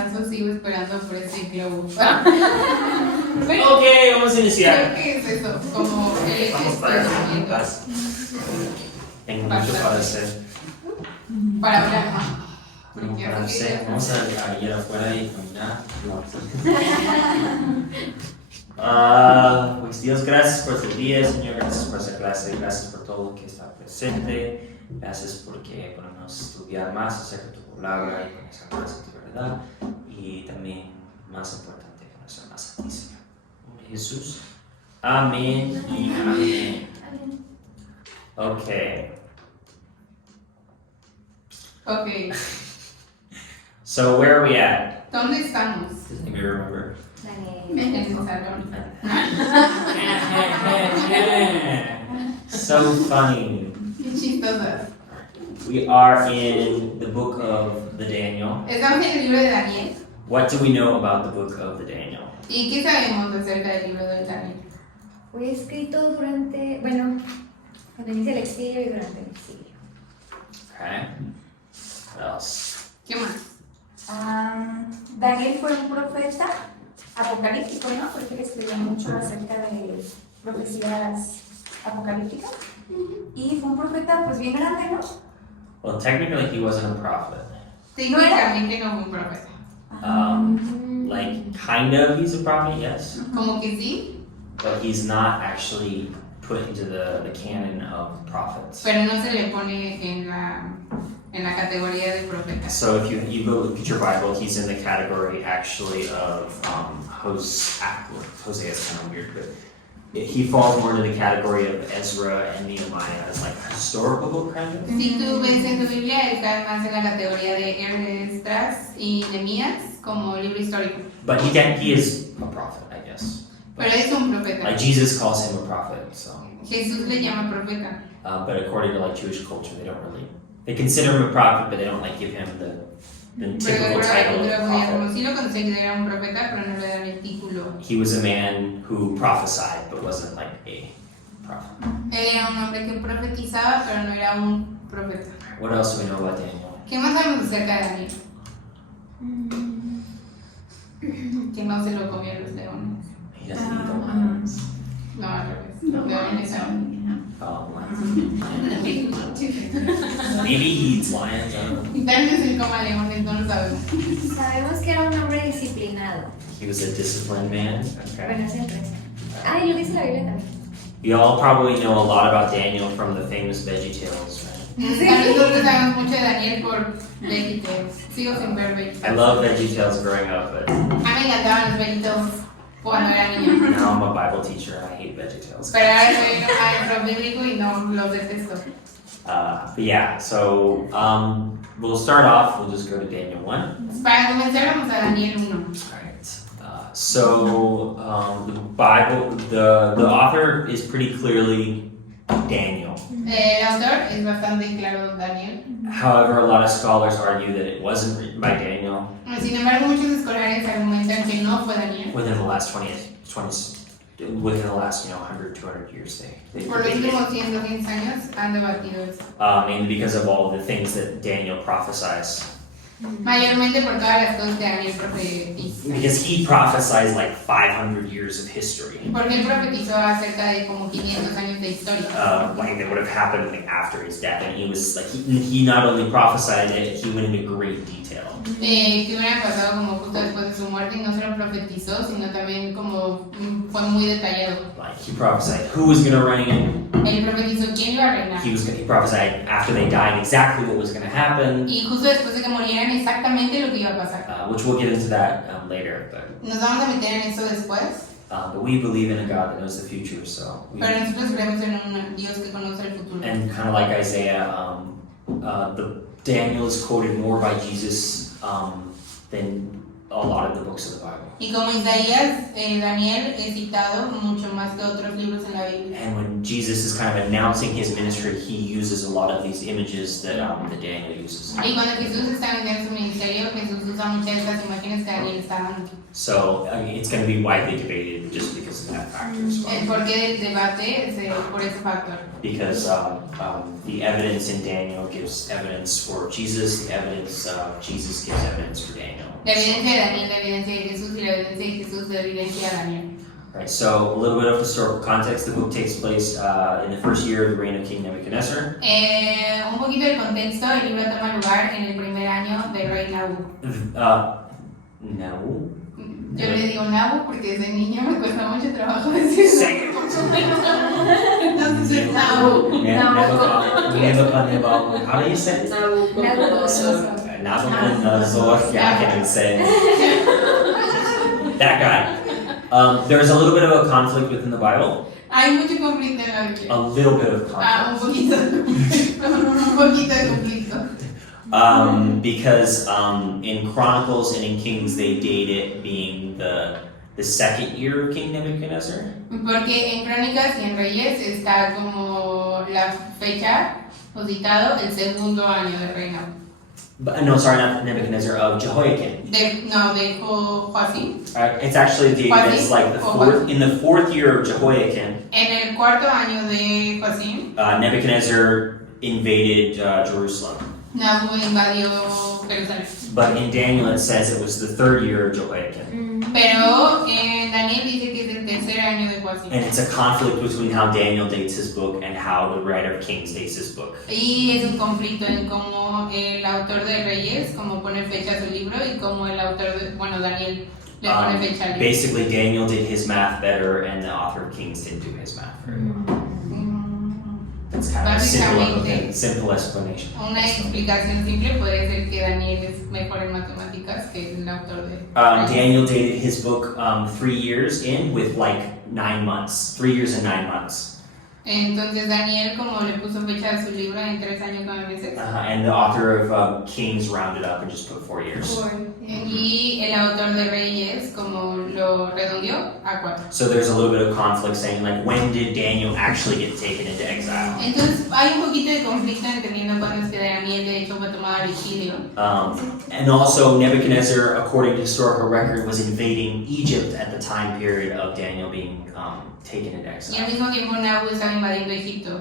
embarazo sigo esperando por ese globo. Ok, vamos a iniciar. Creo que es eso, como el Vamos para las Tengo mucho para hacer. Para hablar. Para hacer. Vamos a ir afuera y caminar. Pues Dios, gracias por este día, Señor, gracias por esta clase, gracias por todo lo que está presente, gracias porque podemos estudiar más acerca de tu palabra y conocer más de tu verdad y también, más importante, conocer más a ti, Señor. En Jesús. Amén y amén. Ok. So where are we at? ¿Dónde estamos? Does anybody remember? En el salón. So funny. Qué chistosas. We are in the book of the Daniel. Estamos en el libro de Daniel. What do we know about the book of the Daniel? ¿Y qué sabemos acerca del libro de Daniel? Fue escrito durante, cuando inicia el exilio y durante el exilio. Okay. What else? ¿Qué más? Daniel fue un profeta apocalíptico, ¿no? Porque él escribió mucho acerca de profecías apocalípticas. Y fue un profeta, pues, bien grande, ¿no? Well, technically he wasn't a prophet. Técnicamente no fue un profeta. Like, kind of he's a prophet, yes. Como que sí, But he's not actually put into the canon of prophets. pero no se le pone en la categoría de profeta. So if you go look at your Bible, he's in the category actually of Hosea is kind of weird, but he falls more into the category of Ezra and Nehemiah as like a historical book kind of. Si tú ves en tu Biblia, él cae más en la categoría de Esdras y Nehemías como libro histórico. But he is a prophet, I guess. Pero es un profeta. Like Jesus calls him a prophet, so. Jesús le llama profeta. But according to like Jewish culture, they consider him a prophet, but they don't like give him the Pero typical de title cultura of judía como prophet. sí lo considera un profeta, pero no le dan el título. He was a man who prophesied, but wasn't like a prophet. Él era un hombre que profetizaba, pero no era un profeta. What else do we know about Daniel? ¿Qué más sabemos acerca de Daniel? Que no se lo comieron los leones. He doesn't eat the lions. No, al revés. Leones eran. Oh, lions. Maybe he eats lions, I don't know. Y tal vez él coma leones, no lo sabemos. Sabemos que era un hombre disciplinado. He was a disciplined man. Okay. Bueno, siempre. Ah, y lo dice la Biblia también. You all probably know a lot about Daniel from the famous VeggieTales, right? Tal vez nosotros sabemos mucho de Daniel por VeggieTales. Sigo sin ver I VeggieTales. love VeggieTales growing up, but A mí me encantaban los VeggieTales cuando era niña. now I'm a Bible teacher and I hate VeggieTales. Pero ahora soy un maestro bíblico y no los detesto. But yeah, so we'll start off, we'll just go to Daniel 1. Para comenzar vamos a Daniel 1. Alright, the Bible, the author is pretty clearly Daniel. El autor es bastante claro, Daniel. However, a lot of scholars argue that it wasn't written by Daniel Sin embargo, muchos escolares argumentan que no fue Daniel. within the last 100, 200 years. They Por los debated it. últimos 100, 200 años han debatido eso. Mainly because of all the things that Daniel prophesies. Mayormente por todas las cosas que Daniel profetizó. Because he prophesies like 500 years of history. Porque él profetizó acerca de como 500 años de historia. Like that would have happened like after his death, and he was like he not only prophesied it, he went into great detail. Que hubiera pasado como justo después de su muerte y no solo profetizó, sino también como fue muy detallado. Like he prophesied who was going to reign. Él profetizó quién iba a reinar. He prophesied after they died exactly what was going to happen. Y justo después de que murieran exactamente lo que iba a pasar. Which we'll get into that later, but. Nos vamos a meter en eso después. But we believe in a God that knows the future, so. Pero nosotros creemos en un Dios que conoce el futuro. And kind of like Isaiah, Daniel is quoted more by Jesus than a lot of the books of the Bible. Y como Isaías, Daniel es citado mucho más que otros libros en la Biblia. And when Jesus is kind of announcing his ministry, he uses a lot of these images that Daniel uses. Y cuando Jesús está anunciando su ministerio, Jesús usa muchas de estas imágenes que Daniel está dando. So it's going to be widely debated just because of that factor as well. El porqué del debate es por ese factor. Because the evidence in Daniel gives evidence for Jesus, the evidence of Jesus gives evidence for Daniel. La evidencia de Daniel, la evidencia de Jesús y la evidencia de Jesús, la evidencia de Daniel. Right, so a little bit of historical context. The book takes place in the first year of the reign of King Nebuchadnezzar. Un poquito de contexto, el libro toma lugar en el primer año del rey Nabu. No. Yo le digo Nabu porque desde niño me cuesta mucho trabajo decirlo. Entonces es Nabu. Nebuchadnezzar. How do you say it? Nabucodonosor. Nabucodonosor. Yeah, I can't even say it. That guy. There's a little bit of a conflict within the Bible. Hay mucho conflicto en la Biblia. A little bit of conflict. Un poquito de conflicto. Un poquito de conflicto. Because in Chronicles and in Kings they date it being the second year of King Nebuchadnezzar. Porque en Crónicas y en Reyes está como la fecha o citado el segundo año del reino. No, sorry, not Nebuchadnezzar, of Jehoiakim. De Joacim. It's actually dated as like in the fourth year of Jehoiakim. En el cuarto año de Joacim. Nebuchadnezzar invaded Jerusalem. Nabu invadió Jerusalén. But in Daniel it says it was the third year of Jehoiakim. Pero en Daniel dice que es el tercer año de Joacim. And it's a conflict between how Daniel dates his book and how the writer of Kings dates his book. Y es un conflicto en cómo el autor de Reyes como pone fecha a su libro y cómo el autor de, Daniel le pone fecha al libro. Basically Daniel did his math better and the author of Kings didn't do his math very well. It's kind of a simple explanation. Una explicación simple podría ser que Daniel es mejor en matemáticas que el autor de Daniel dated his book 3 years in with like 9 months. 3 years and 9 months. Entonces Daniel como le puso fecha a su libro en 3 años 9 meses. And the author of Kings rounded up and just put 4 years. Y el autor de Reyes como lo redondeó a 4. So there's a little bit of conflict saying like when did Daniel actually get taken into exile? Entonces hay un poquito de conflicto entendiendo cuándo es que Daniel de hecho fue tomado al exilio. And also Nebuchadnezzar, according to historical record, was invading Egypt at the time period of Daniel being taken into Y al exile. mismo tiempo Nabu estaba invadiendo Egipto,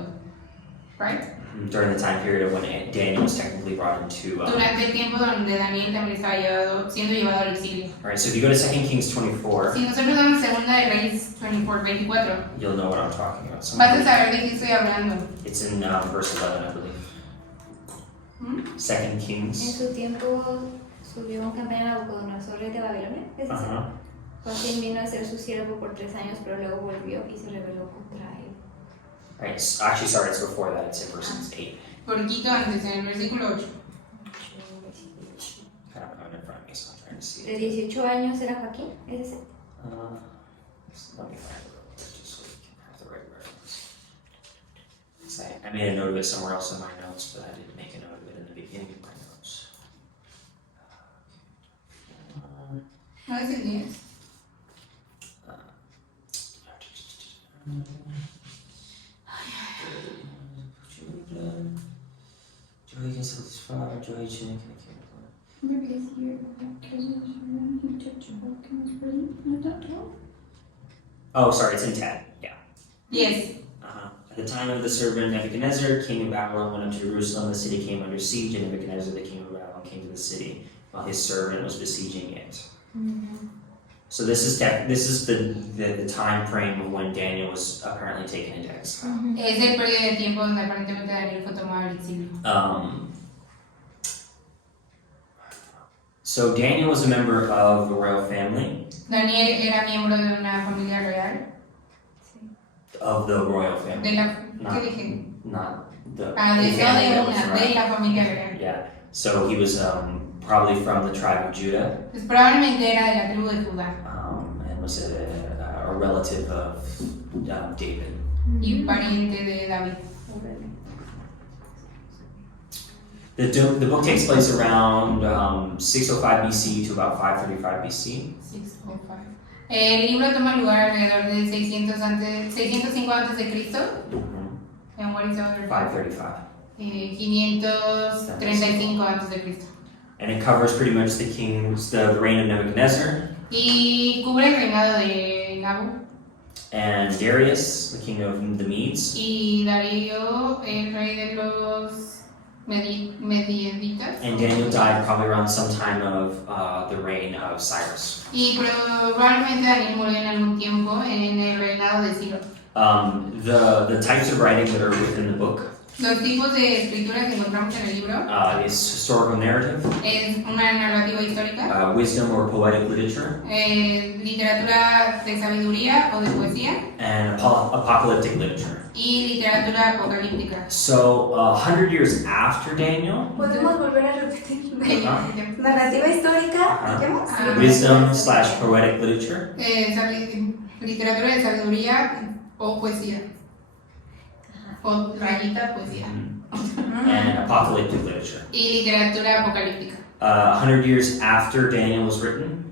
right? During the time period of when Daniel was technically brought into. Durante el tiempo donde Daniel también estaba siendo llevado al exilio. Alright, so if you go to 2 Kings 24, Si nosotros vamos segunda de Reyes 24, you'll know what I'm talking about. vas a saber de qué estoy hablando. It's in verse 11, I believe. 2 En Kings. su tiempo subió un campeón a Nabucodonosor, rey de Babilonia. ¿Es ese? Joacim vino a ser su siervo por 3 años, pero luego volvió y se rebeló contra él. Right, actually, sorry, it's before that. It's in verses 8. Poquito antes, en el versículo 8. I don't have it in front of me, so I'm trying to see De it. 18 años era Joaquín, ¿es ese? Let me find it real quick, just so we can have the right reference. I made a note of it somewhere else in my notes, but I didn't make a note of it in the beginning of my notes. ¿No es el 10? Joy gets his fire, Joy chin, Maybe it's here. He took Jehoiakim's prison. I thought 12. Oh, sorry, it's in 10. Yeah. Yes. At the time of the servant Nebuchadnezzar, king of Babylon, went up to Jerusalem. The city came under siege, and Nebuchadnezzar, the king of Babylon, came to the city while his servant was besieging it. So this is the time frame of when Daniel was apparently taken into exile. Es el periodo de tiempo donde aparentemente Daniel fue tomado al exilio. So Daniel was a member of the royal family. Daniel era miembro de una familia real. Of the royal family. De la, Not- ¿qué dije? Not the De family that was una, de around. la familia real. Yeah. So he was probably from the tribe of Judah. Pues probablemente era de la tribu de Judá. And was a relative of David. Y pariente de David. The book takes place around 605 BC to about 535 BC. 605. El libro toma lugar alrededor de 605 antes de Cristo. And what is the other? 535. 535 antes de Cristo. And it covers pretty much the reign of Nebuchadnezzar. Y cubre el reinado de Nabu. And Darius, the king of the Medes. Y Darío, el rey de los medieditas. And Daniel died probably around some time of the reign of Cyrus. Y probablemente Daniel murió en algún tiempo en el reinado de Ciro. The types of writing that are within the book Los tipos de escritura que encontramos en el libro is historical narrative, es una narrativa histórica, wisdom or poetic literature, literatura de sabiduría o de poesía and apocalyptic literature. y literatura apocalíptica. So, 100 years after Daniel, ¿Podemos volver a repetir? uh-huh, Narrativa histórica, Ajá. digamos. wisdom/poetic literature, Literatura de sabiduría o poesía. O rayita poesía. and apocalyptic literature. Y literatura apocalíptica. 100 years after Daniel was written,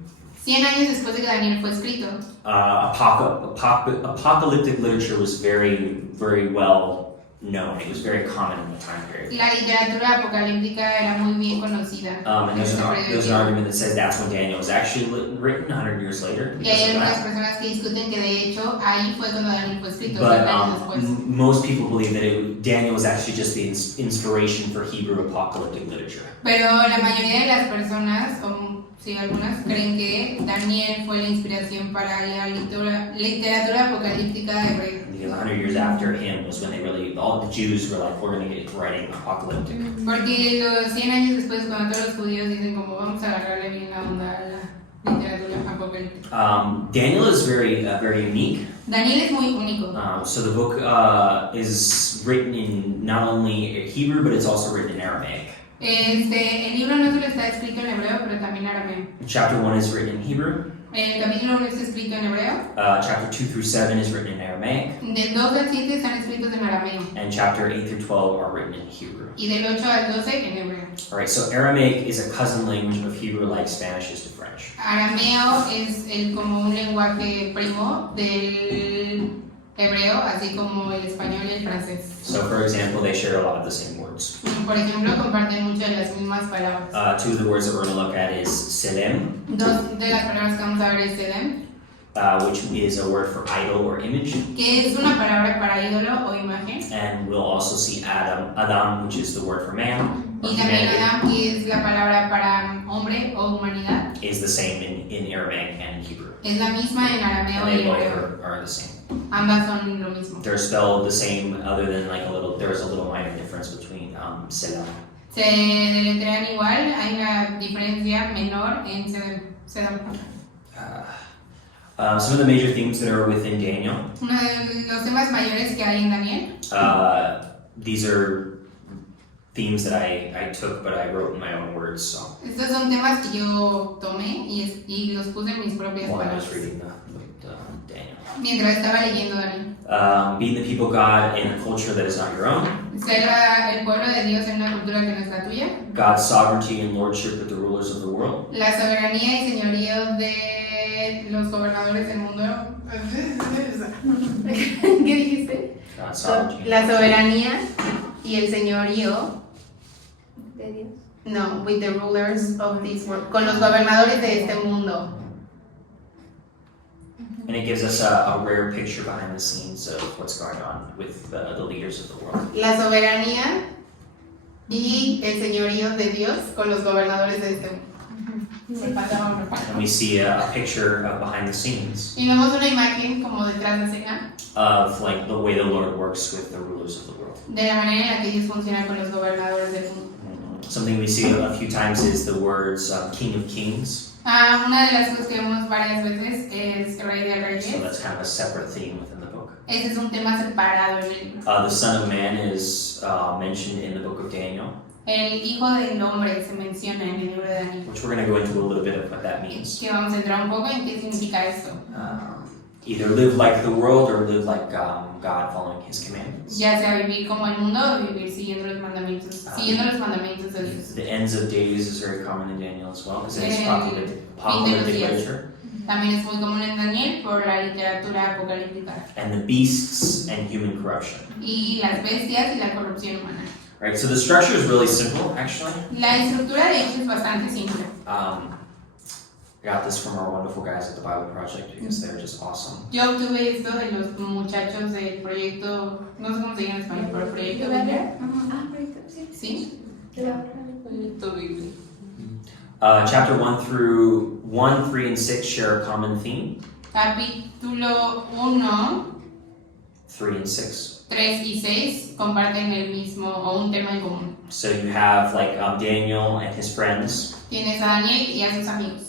100 años después de que Daniel fue escrito, apocalyptic literature was very, very well known. It was very common in the time period. la literatura apocalíptica era muy bien conocida. And there's an argument that says that's when Daniel was actually written 100 years later. Y hay algunas personas que discuten que de hecho ahí fue cuando Daniel fue escrito, 100 But años después. most people believe that Daniel was actually just the inspiration for Hebrew apocalyptic literature. Pero la mayoría de las personas, o sí, algunas, creen que Daniel fue la inspiración para la literatura apocalíptica hebrea. Because 100 years after him was when all the Jews were like, we're going to get writing apocalyptic. Porque los 100 años después, cuando todos los judíos dicen como vamos a agarrarle bien la onda a la literatura apocalíptica. Daniel is very unique. Daniel es muy único. So the book is written in not only Hebrew, but it's also written in Aramaic. El libro no solo está escrito en hebreo, pero también en arameo. Chapter 1 is written in Hebrew. El capítulo 1 está escrito en hebreo. Chapter 2 through 7 is written in Aramaic. Del 2 al 7 están escritos en arameo. And chapter 8 through 12 are written in Hebrew. Y del 8 al 12 en hebreo. Alright, so Aramaic is a cousin language of Hebrew like Spanish is to French. Arameo es como un lenguaje primo del hebreo, así como el español y el francés. So for example, they share a lot of the same words. Por ejemplo, comparten muchas de las mismas palabras. Two of the words that we're going to look at is selem, Dos de las palabras que vamos a ver es sedem, which is a word for idol or image. que es una palabra para ídolo o imagen. And we'll also see Adam, which is the word for man, or Y también humanity, Adam, que es la palabra para hombre o humanidad. is the same in Aramaic and in Hebrew. Es la misma en arameo And y they both hebreo. are the same. Ambas son lo mismo. They're spelled the same, other than like there's a little minor difference between selem. Se deletrean igual, hay una diferencia menor en sedem. Some of the major themes that are within Daniel. Uno de los temas mayores que hay en Daniel. These are themes that I took, but I wrote in my own words. So Estos son temas que yo tomé y los puse en mis propias while I was palabras. reading the Daniel. Mientras estaba leyendo Daniel. Being the people of God in a culture that is not your own. Ser el pueblo de Dios en una cultura que no es la tuya. God's sovereignty and lordship with the rulers of the world. La soberanía y señorío de los gobernadores del mundo. ¿Qué dijiste? God's sovereignty. La soberanía y el señorío. De Dios. No, with the rulers of this world. Con los gobernadores de este mundo. And it gives us a rare picture behind the scenes of what's going on with the leaders of the world. La soberanía y el señorío de Dios con los gobernadores de este mundo. Me faltaba una parte. And we see a picture of behind the scenes Y vemos una imagen como detrás de escena of like the way the Lord works with the rulers of the world. de la manera en la que Dios funciona con los gobernadores del mundo. Something we see a few times is the words King of Kings. Una de las cosas que vemos varias veces es Rey de Reyes. So that's kind of a separate theme within the book. Ese es un tema separado en el libro. The Son of Man is mentioned in the book of Daniel, El hijo del hombre se menciona en el libro de Daniel. which we're going to go into a little bit of what that means. Que vamos a entrar un poco en qué significa esto. Either live like the world or live like God, following His commandments. Ya sea vivir como el mundo o vivir siguiendo los mandamientos de Dios. The ends of days is very common in Daniel as well, because it's El apocalyptic fin de los días. literature. También es muy común en Daniel por la literatura apocalíptica. And the beasts and human corruption. Y las bestias y la corrupción humana. Right, so the structure is really simple, actually. La estructura de hecho es bastante simple. I got this from our wonderful guys at the Bible Project because they're just awesome. Yo obtuve esto de los muchachos del proyecto, no sé cómo se llama en español, pero el proyecto Biblia. Proyecto, sí. Sí. Tu Biblia. Chapter 1 3, and 6 share a common theme. Capítulo 1, 3 and 6. 3 y 6 comparten el mismo o un tema en común. So you have like Daniel and his friends Tienes a Daniel y a sus amigos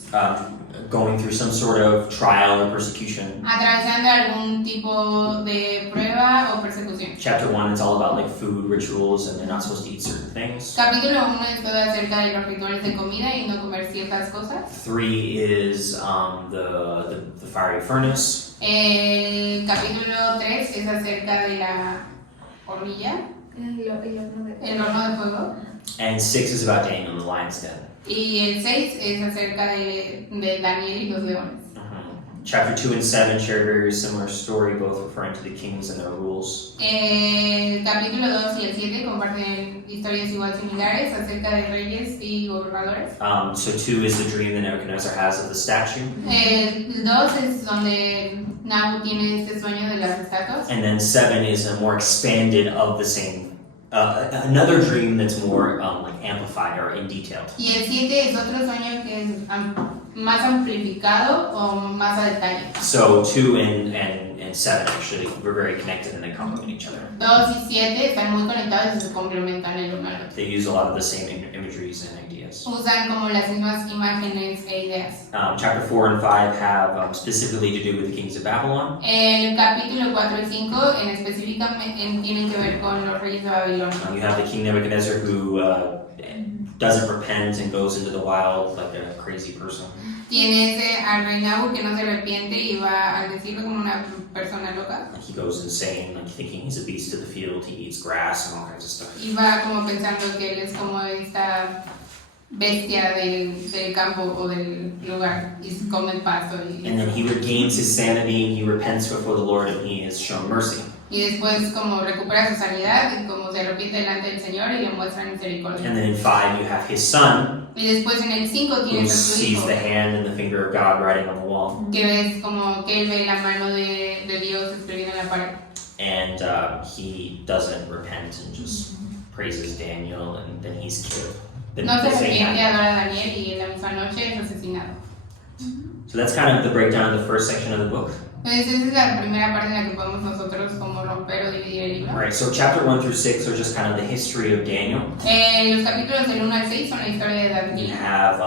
going through some sort of trial or persecution. atravesando algún tipo de prueba o persecución. Chapter 1, it's all about like food rituals and they're not supposed to eat certain things. Capítulo 1 es todo acerca de los rituales de comida y no comer ciertas cosas. 3 is the fiery furnace. El capítulo 3 es acerca de la hornilla, el horno de fuego. And 6 is about Daniel and the lion's den. Y el 6 es acerca de Daniel y los leones. Chapter 2 and 7 share a very similar story, both referring to the kings and their rules. El capítulo 2 y el 7 comparten historias igual similares acerca de reyes y gobernadores. So 2 is the dream that Nebuchadnezzar has of the statue. El 2 es donde Nabu tiene este sueño de las estatuas. And then 7 is a more expanded of the same, another dream that's more like amplified or in detail. Y el 7 es otro sueño que es más amplificado o más a detalle. So 2 and 7 actually were very connected and they complement each other. 2 y 7 están muy conectados y se complementan el uno al otro. They use a lot of the same imageries and ideas. Usan como las mismas imágenes e ideas. Chapter 4 and 5 have specifically to do with the kings of Babylon. El capítulo 4 y 5 en específicamente tienen que ver con los reyes de Babilonia. You have the king Nebuchadnezzar who doesn't repent and goes into the wild like a crazy person. Tienes al rey Nabu que no se arrepiente y va a decirlo como una persona loca. Like he goes insane, like thinking he's a beast of the field. He eats grass and all kinds of stuff. Y va como pensando que él es como esta bestia del campo o del lugar y come el pasto. And then he regains his sanity and he repents before the Lord and he is shown mercy. Y después como recupera su sanidad y como se arrepiente delante del Señor y le muestra misericordia. And then in 5 you have his son Y después en el 5 who tienes a su sees hijo the hand and the finger of God writing on the wall. que ves como que él ve la mano de Dios escribiendo en la pared. And he doesn't repent and just praises Daniel and then he's killed. No se arrepiente, adora a Daniel y en la misma noche es asesinado. So that's kind of the breakdown of the first section of the book. Entonces esa es la primera parte en la que podemos nosotros como romper o dividir el libro. Alright, so chapter 1 through 6 are just kind of the history of Daniel. Los capítulos del 1 al 6 son la historia de You Daniel. have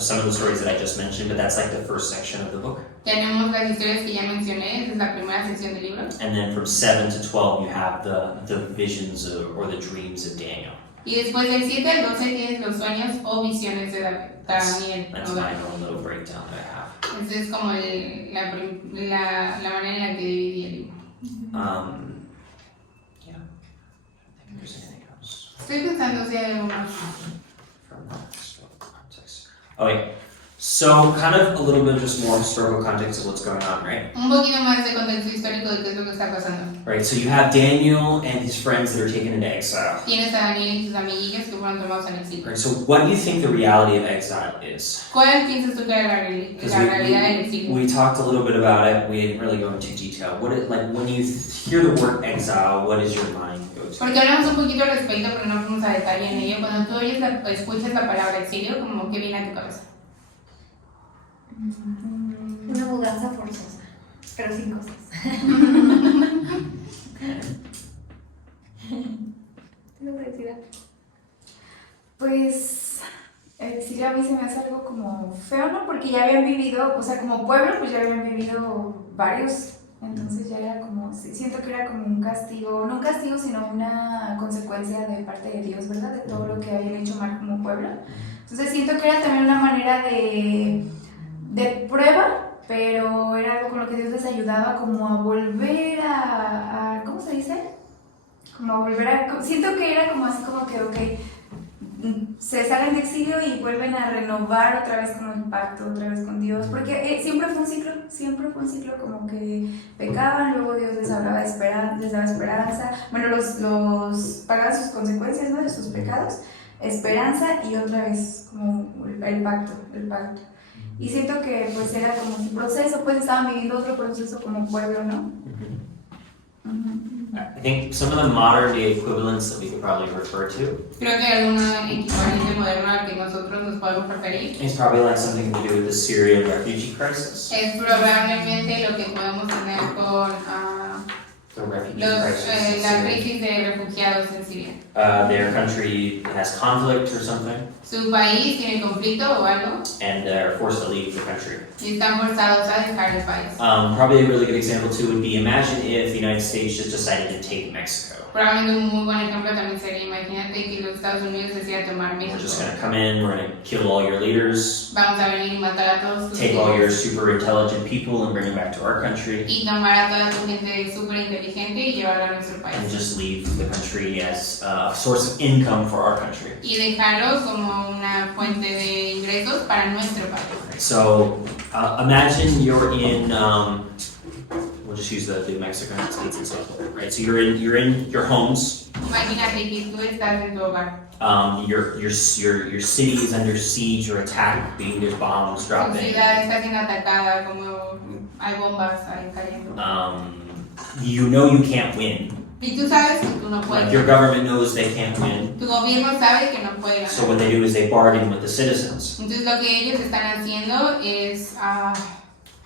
some of the stories that I just mentioned, but that's like the first section of the book. Tenemos las historias que ya mencioné, esa es la primera sección del libro. And then from 7 to 12 you have the visions or the dreams of Daniel. Y después del 7 al 12 tienes los sueños o visiones de Daniel. That's my own little breakdown that I have. Esa es como la manera en la que dividí el libro. Yeah. I think there's anything else Estoy pensando si hay algo más. from that historical context. Okay, so kind of a little bit just more historical context of what's going on, right? Un poquito más de contexto histórico de qué es lo que está pasando. Right, so you have Daniel and his friends that are taken into exile. Tienes a Daniel y sus amiguillos que fueron tomados en exilio. Right, so what do you think the reality of exile is? ¿Cuál piensas tú que era la realidad del exilio? We talked a little bit about it. We didn't really go into detail. Like when you hear the word exile, what does your mind go to? Porque hablamos un poquito al respecto, pero no fuimos a detalle en ello. Cuando tú escuchas la palabra exilio, como que viene a tu cabeza. Una mudanza forzosa, pero sin cosas. ¿Tengo que decir algo? Pues el exilio a mí se me hace algo como feo, ¿no? Porque ya habían vivido, o sea, como pueblo, pues ya habían vivido varios. Entonces ya era como, siento que era como un castigo, no un castigo, sino una consecuencia de parte de Dios, ¿verdad? De todo lo que habían hecho mal como pueblo. Entonces siento que era también una manera de prueba, pero era algo con lo que Dios les ayudaba como a volver a ¿cómo se dice? Como a volver a, siento que era como así como que, ok, se salen de exilio y vuelven a renovar otra vez con el pacto, otra vez con Dios, porque siempre fue un ciclo como que pecaban, luego Dios les hablaba de esperanza, les daba esperanza, bueno, los pagaban sus consecuencias, ¿no? De sus pecados, esperanza y otra vez como el pacto. Y siento que pues era como un proceso, pues estaban viviendo otro proceso como pueblo, ¿no? I think some of the modern day equivalents that we could probably refer to Creo que alguna equivalente moderno al que nosotros nos podemos referir is probably like something to do with the Syrian refugee crisis. es probablemente lo que podemos tener con The refugee crisis. la crisis de refugiados en Siria. Their country has conflict or something, Su país tiene conflicto o algo and they're forced to leave the country. y están forzados a dejar el país. Probably a really good example too would be, imagine if the United States just decided to take Mexico. Probablemente un muy buen ejemplo también sería, imagínate que los Estados Unidos decían tomar We're just México. gonna come in, we're gonna kill all your leaders, Vamos a venir y matar a todos tus take all your líderes super intelligent people and bring them back to our country, y tomar a toda tu gente súper inteligente y llevarla a nuestro and país. just leave the country as a source of income for our country. Y dejarlos como una fuente de ingresos para nuestro país. So imagine you're in, we'll just use the Mexican States example, right? So you're in your homes. Imagínate que tú estás en tu hogar. Your city is under siege or attacked, being there's bombs Tu dropping. ciudad está siendo atacada, como hay bombas ahí cayendo. You know you can't win. Y tú sabes que tú no Like puedes. your government knows they can't win. Tu gobierno sabe que no puede So ganar. what they do is they bargain with the citizens. Entonces lo que ellos están haciendo es,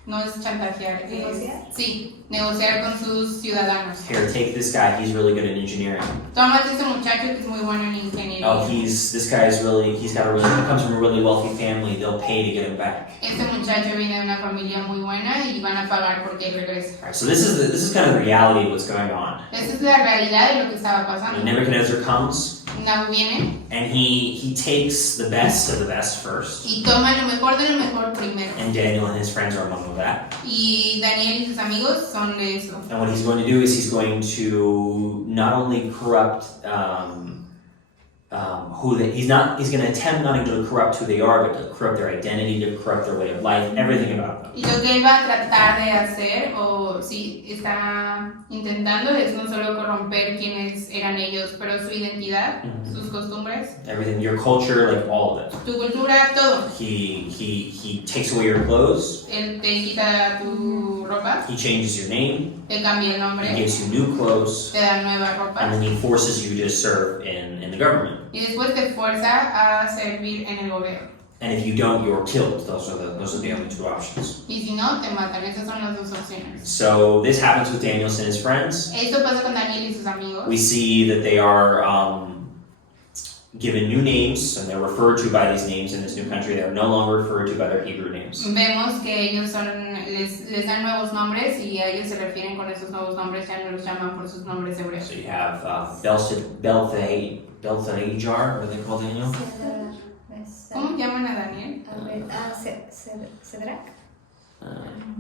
no es chantajear, ¿Negociar? Sí, negociar con sus ciudadanos. Here, take this guy. He's really good at engineering. Tómate este muchacho que es muy bueno en ingeniería. Oh, he comes from a really wealthy family. They'll pay to get him back. Este muchacho viene de una familia muy buena y van a pagar porque él regrese. Alright, so this is kind of the reality of what's going on. Esta es la realidad de lo que estaba pasando. Nebuchadnezzar comes Nabu viene and he takes the best of the best first. y toma lo mejor de lo mejor primero. And Daniel and his friends are among that. Y Daniel y sus amigos son de eso. And what he's going to do is he's going to not only corrupt he's going to attempt not to corrupt who they are, but to corrupt their identity, to corrupt their way of life, everything about them. Y lo que él va a tratar de hacer, o sí, está intentando, es no solo corromper quienes eran ellos, pero su identidad, sus costumbres, Everything, your culture, like all of it. tu cultura, todo. He takes away your clothes. Él te quita tu ropa, He changes your name. te cambia el He nombre, gives you new clothes, te da nueva and ropa then he forces you to serve in the government. y después te fuerza a servir en el gobierno. And if you don't, you're killed. Those are the only two options. Y si no, te matan. Esas son las dos opciones. So this happens with Daniel and his friends. Esto pasa con Daniel y sus amigos. We see that they are given new names, and they're referred to by these names in this new country. They are no longer referred to by their Hebrew names. Vemos que ellos les dan nuevos nombres y a ellos se refieren con esos nuevos nombres, ya no los llaman por sus nombres hebreos. So you have Belthajar, what do they call Daniel? ¿Cómo llaman a Daniel? Cedrak.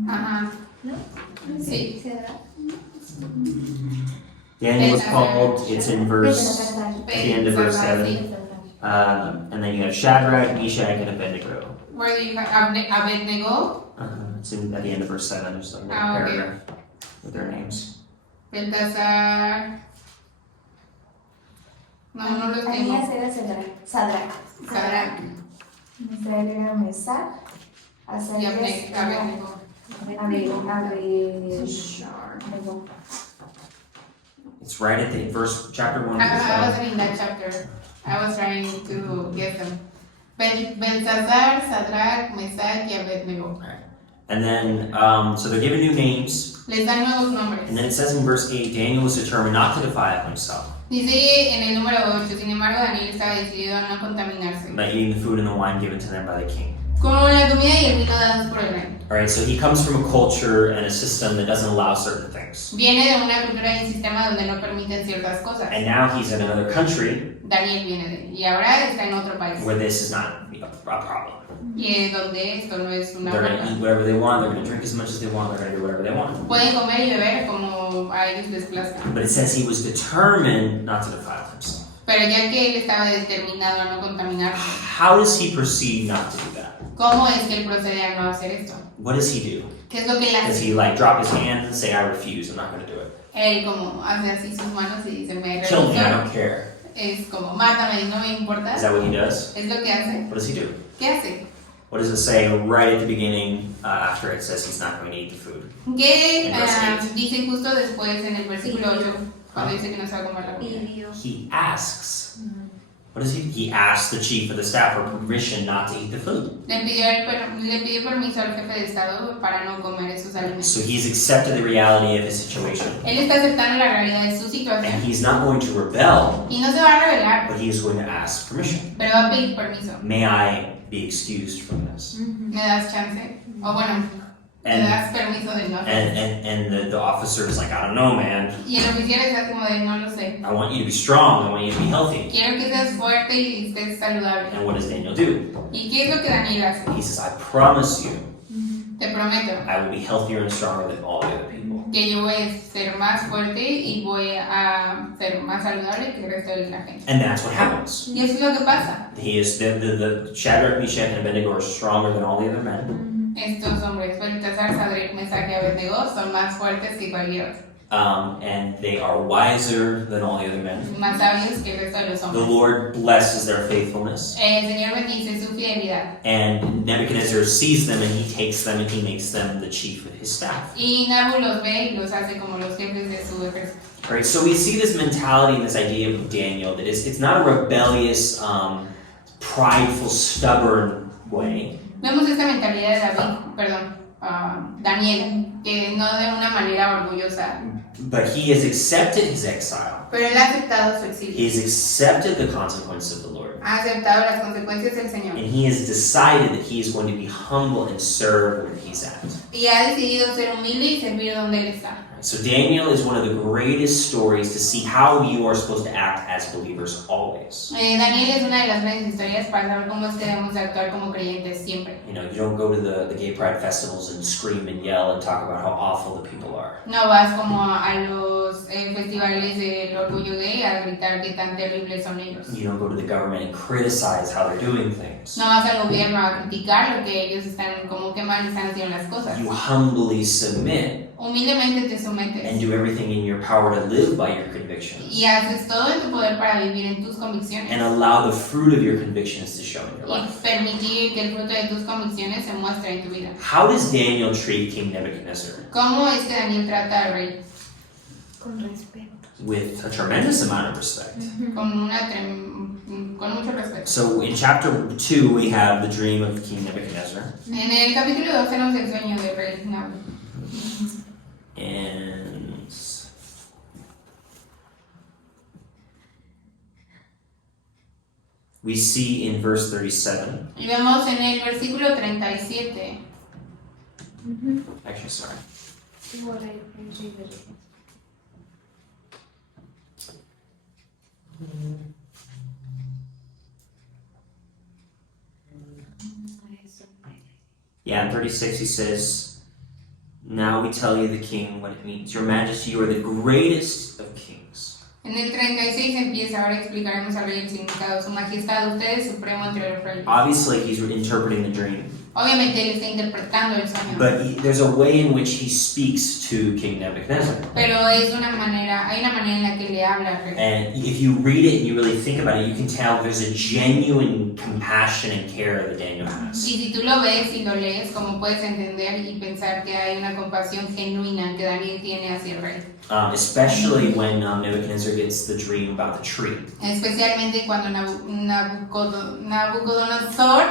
Ajá. ¿No? Sí. Cedrak. Daniel was called, it's in verse, Belteshazzar. at the end of verse 7. And then you have Shadrach, Meshach, and Abednego. Where do you have Abednego? It's at the end of verse 7, there's like a Ah, okay. paragraph with their names. Beltasar. No los tengo. Anías era Sadrach. Sadrach Misael era Mesach. y Azarías era Abednego. Abednego. It's right at the chapter 1 I verse wasn't in that chapter. I was trying to get them. Beltasar, Sadrach, Mesach y Abednego. 7. And then, so they're given new names. Les dan nuevos nombres. And then it says in verse 8, Daniel was determined not to defile himself Dice en el número 8, sin embargo Daniel estaba decidido a no contaminarse by eating the food and the wine given to them by the king. con la comida y el vino dados por el rey. Alright, so he comes from a culture and a system that doesn't allow certain things. Viene de una cultura y un sistema donde no permiten ciertas cosas. And now he's in another country Daniel viene de y ahora está en otro país. where this is not a problem. Y es donde esto no es una They're going to broma. eat whatever they want, they're going to drink as much as they want, they're going to do whatever they want. Pueden comer y beber como a ellos les plazca. But it says he was determined not to defile himself. Pero ya que él estaba determinado a no contaminarse, How does he proceed not to do that? ¿cómo es que él procede a no hacer esto? What does he do? ¿Qué es lo que él Does hace? he like drop his hands and say, I refuse, I'm not going to do it? Él como hace así sus manos y dice, me Kill me, I rehuso. don't care. Es como, mátame y no me importa. Is that what he does? Es lo que hace. What does he do? ¿Qué hace? What does it say right at the beginning after it says he's not going to eat the food? ¿Qué En verse 8. dice justo después en el versículo 8, cuando dice que no se va a comer la comida? He asks. What does he? He asks the chief of the staff for permission not to eat the food. Le pidió permiso al jefe de estado para no comer esos alimentos. So he's accepted the reality of his situation. Él está aceptando la realidad de su And situación he's not going to rebel, y no se va a rebelar, but he is going to ask permission. pero va a pedir permiso. May I be excused from this? ¿Me das chance? O bueno, me And das permiso de no hacer. and the officer is like, I don't know, man. Y el oficial está como de no lo sé. I want you to be strong. I want you to be healthy. Quiero que seas fuerte y estés saludable. And what does Daniel do? ¿Y qué es lo que Daniel hace? He says, I promise you, Te prometo I will be healthier and stronger than all the other people. que yo voy a ser más fuerte y voy a ser más saludable que el resto de la gente. And that's what happens. Y eso es lo que pasa. He is the Shadrach, Meshach, and Abednego are stronger than all the other men. Estos hombres, Baltasar, Sadrach, Mesach y Abednego, son más fuertes que cualquier otro. And they are wiser than all the other men. Más sabios que el resto de los The hombres. Lord blesses their faithfulness. El Señor bendice su fidelidad. And Nebuchadnezzar sees them and he takes them and he makes them the chief of his staff. Y Nabu los ve y los hace como los jefes de su ejército. Right, so we see this mentality and this idea of Daniel that it's not a rebellious, prideful, stubborn way. Vemos esta mentalidad de Daniel, que no de una manera orgullosa, But he has accepted his exile. pero él ha aceptado su He exilio, has accepted the consequence of the Lord. ha aceptado las consecuencias del Señor And he has decided that he is going to be humble and serve where he's at. y ha decidido ser humilde y servir donde él está. So Daniel is one of the greatest stories to see how you are supposed to act as believers always. Daniel es una de las grandes historias para saber cómo es que debemos de actuar como creyentes siempre. You know, you don't go to the gay pride festivals and scream and yell and talk about how awful the people are. No vas como a los festivales del orgullo gay a gritar que tan terribles son ellos. You don't go to the government and criticize how they're doing things. No vas al gobierno a criticar lo que ellos están, como que mal están haciendo las cosas. You humbly submit Humildemente te and sometes do everything in your power to live by your convictions. y haces todo en tu poder para vivir en tus convicciones And allow the fruit of your convictions to show in your y life. permitir que el fruto de tus convicciones se muestre en tu vida. How does Daniel treat King Nebuchadnezzar? ¿Cómo es que Daniel trata al rey? Con respeto. With a tremendous amount of respect. Con mucho respeto. So in chapter 2 we have the dream of King Nebuchadnezzar. En el capítulo 2 tenemos el sueño del rey Nabu. And we see in verse 37. Y vemos en el versículo 37. Actually, sorry. Yeah, in 36 he says, now we tell you the king what it means. Your Majesty, you are the greatest of kings. En el 36 empieza, ahora explicaremos al rey el significado. Su majestad, usted es supremo entre los reyes. Obviously he's interpreting the dream. Obviamente él está interpretando el sueño. But there's a way in which he speaks to King Nebuchadnezzar. Pero es una manera, hay una manera en la que le habla al rey. And if you read it and you really think about it, you can tell there's a genuine compassion and care that Daniel has. Y si tú lo ves y lo lees, como puedes entender y pensar que hay una compasión genuina que Daniel tiene hacia el rey. Especially when Nebuchadnezzar gets the dream about the tree. Especialmente cuando Nabucodonosor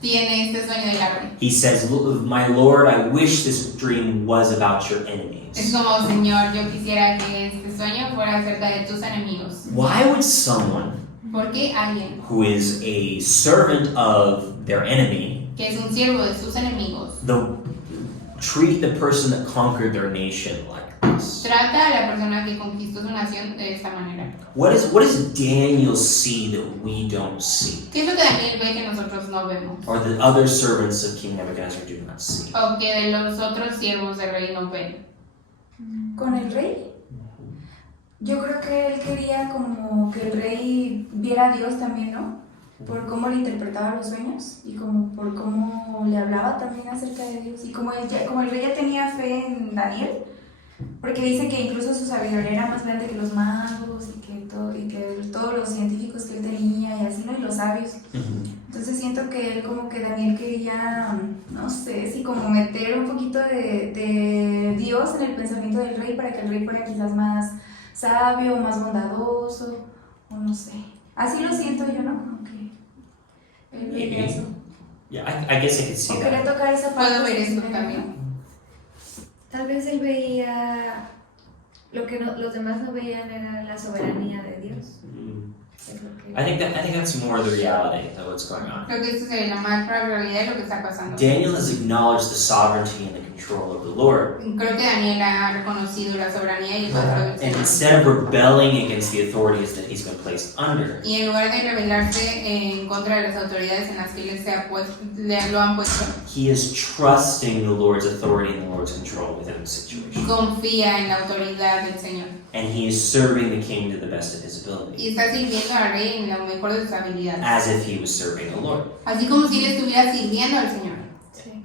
tiene este sueño del árbol. He says, my Lord, I wish this dream was about your Es enemies. como, Señor, yo quisiera que este sueño fuera acerca de tus enemigos. Why would someone ¿Por qué alguien who is a servant of their enemy que es un siervo de sus enemigos treat the person that conquered their nation like this? trata a la persona que conquistó su nación de esta manera? What does Daniel see that we don't see? ¿Qué es lo que Daniel ve que nosotros no vemos? Or the other servants of King Nebuchadnezzar do not see? O que de los otros siervos del rey no ven. ¿Con el rey? Yo creo que él quería como que el rey viera a Dios también, ¿no? Por cómo le interpretaba los sueños y como por cómo le hablaba también acerca de Dios. Y como el rey ya tenía fe en Daniel, porque dice que incluso su sabiduría era más grande que los magos y que todos los científicos que él tenía y así, ¿no? Y los sabios. Entonces Entonces siento que él como que Daniel quería, no sé, si como meter un poquito de Dios en el pensamiento del rey para que el rey fuera quizás más sabio, más bondadoso, o no sé. Así lo siento yo, ¿no? Como que él veía eso. Yeah, I guess I could see O quería that. tocar esa parte. Puedo ver eso también. Tal vez él veía lo que los demás no veían era la soberanía de Dios. Es lo que- I think that's more the reality of what's going on. Creo que esto sería la más realidad de lo que está pasando. Daniel has acknowledged the sovereignty and the control of the Lord. Creo que Daniel ha reconocido la soberanía y el control del And Señor. instead of rebelling against the authorities that he's been placed under, Y en lugar de rebelarse en contra de las autoridades en las que lo han puesto, he is trusting the Lord's authority and the Lord's control within the situation. confía en la autoridad del Señor. And he is serving the king to the best of his ability, Y está sirviendo al rey en lo mejor de sus habilidades. as if he was serving the Lord. Así como si él estuviera sirviendo al Señor. Sí.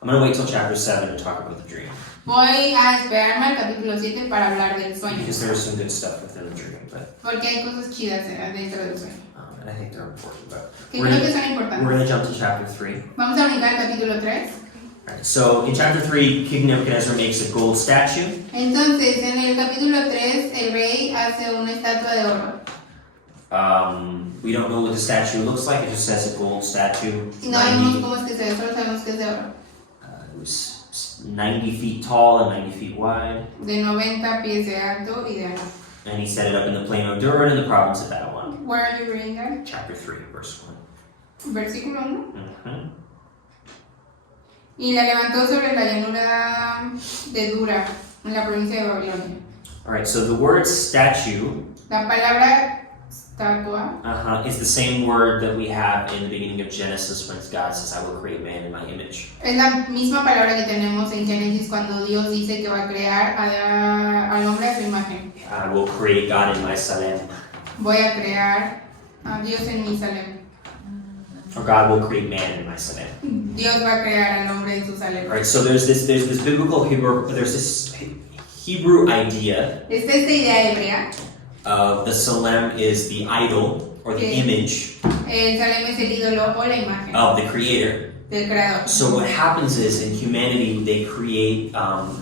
I'm going to wait till chapter 7 to talk about the dream, Voy a esperarme al capítulo 7 para hablar del sueño. because there's some good stuff within the dream, but Porque hay cosas chidas dentro del sueño. and I think they're important. But Que we're creo que going son importantes. to jump to chapter 3. Vamos a brincar al capítulo 3. Right, so in chapter 3, King Nebuchadnezzar makes a gold statue. Entonces, en el capítulo 3, el rey hace una estatua de oro. We don't know what the statue looks like. It just says a gold statue. Y no vemos 90, cómo es que se ve, solo sabemos que es de oro. it was 90 feet tall and 90 feet wide. De 90 pies de alto y de ancho. And he set it up in the plain of Durin in the province of Babylon. Where are you reading that? Chapter 3, verse 1. Versículo 1. Mhm. Y la levantó sobre la llanura de Dura, en la provincia de Babilonia. Alright, so the word statue La palabra estatua is the same word that we have in the beginning of Genesis when God says, I will create man in my image. es la misma palabra que tenemos en Génesis cuando Dios dice que va a crear al hombre a su imagen. I will create God in my Salem. Voy a crear a Dios en mi Salem. Or God will create man in my Salem. Dios va a crear al hombre en su Salem. Alright, so there's this biblical there's this Hebrew idea Esta idea hebrea. of the Salem is the idol or the Okay. image El Salem es el ídolo o la imagen of the Creator. del creador. So what happens is in humanity they create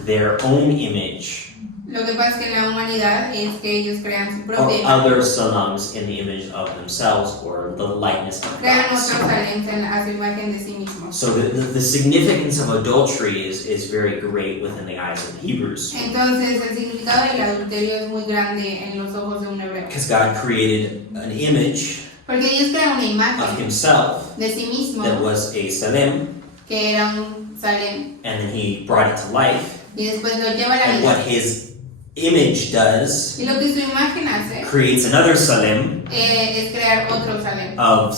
their own image Lo que pasa es que en la humanidad es que ellos crean su or propia imagen. other Salems in the image of themselves or the likeness of Crean God. otros Salems a su imagen de sí mismos. So the significance of adultery is very great within the eyes of the Hebrews. Entonces el significado del adulterio es muy grande en los ojos de un hebreo. Because God created an image Porque Dios crea una of imagen himself de sí mismo that was a Salem, que era un Salem and then he brought it to life. y después lo lleva a la And what vida. his image does Y lo que su imagen hace creates another Salem es crear otro Salem of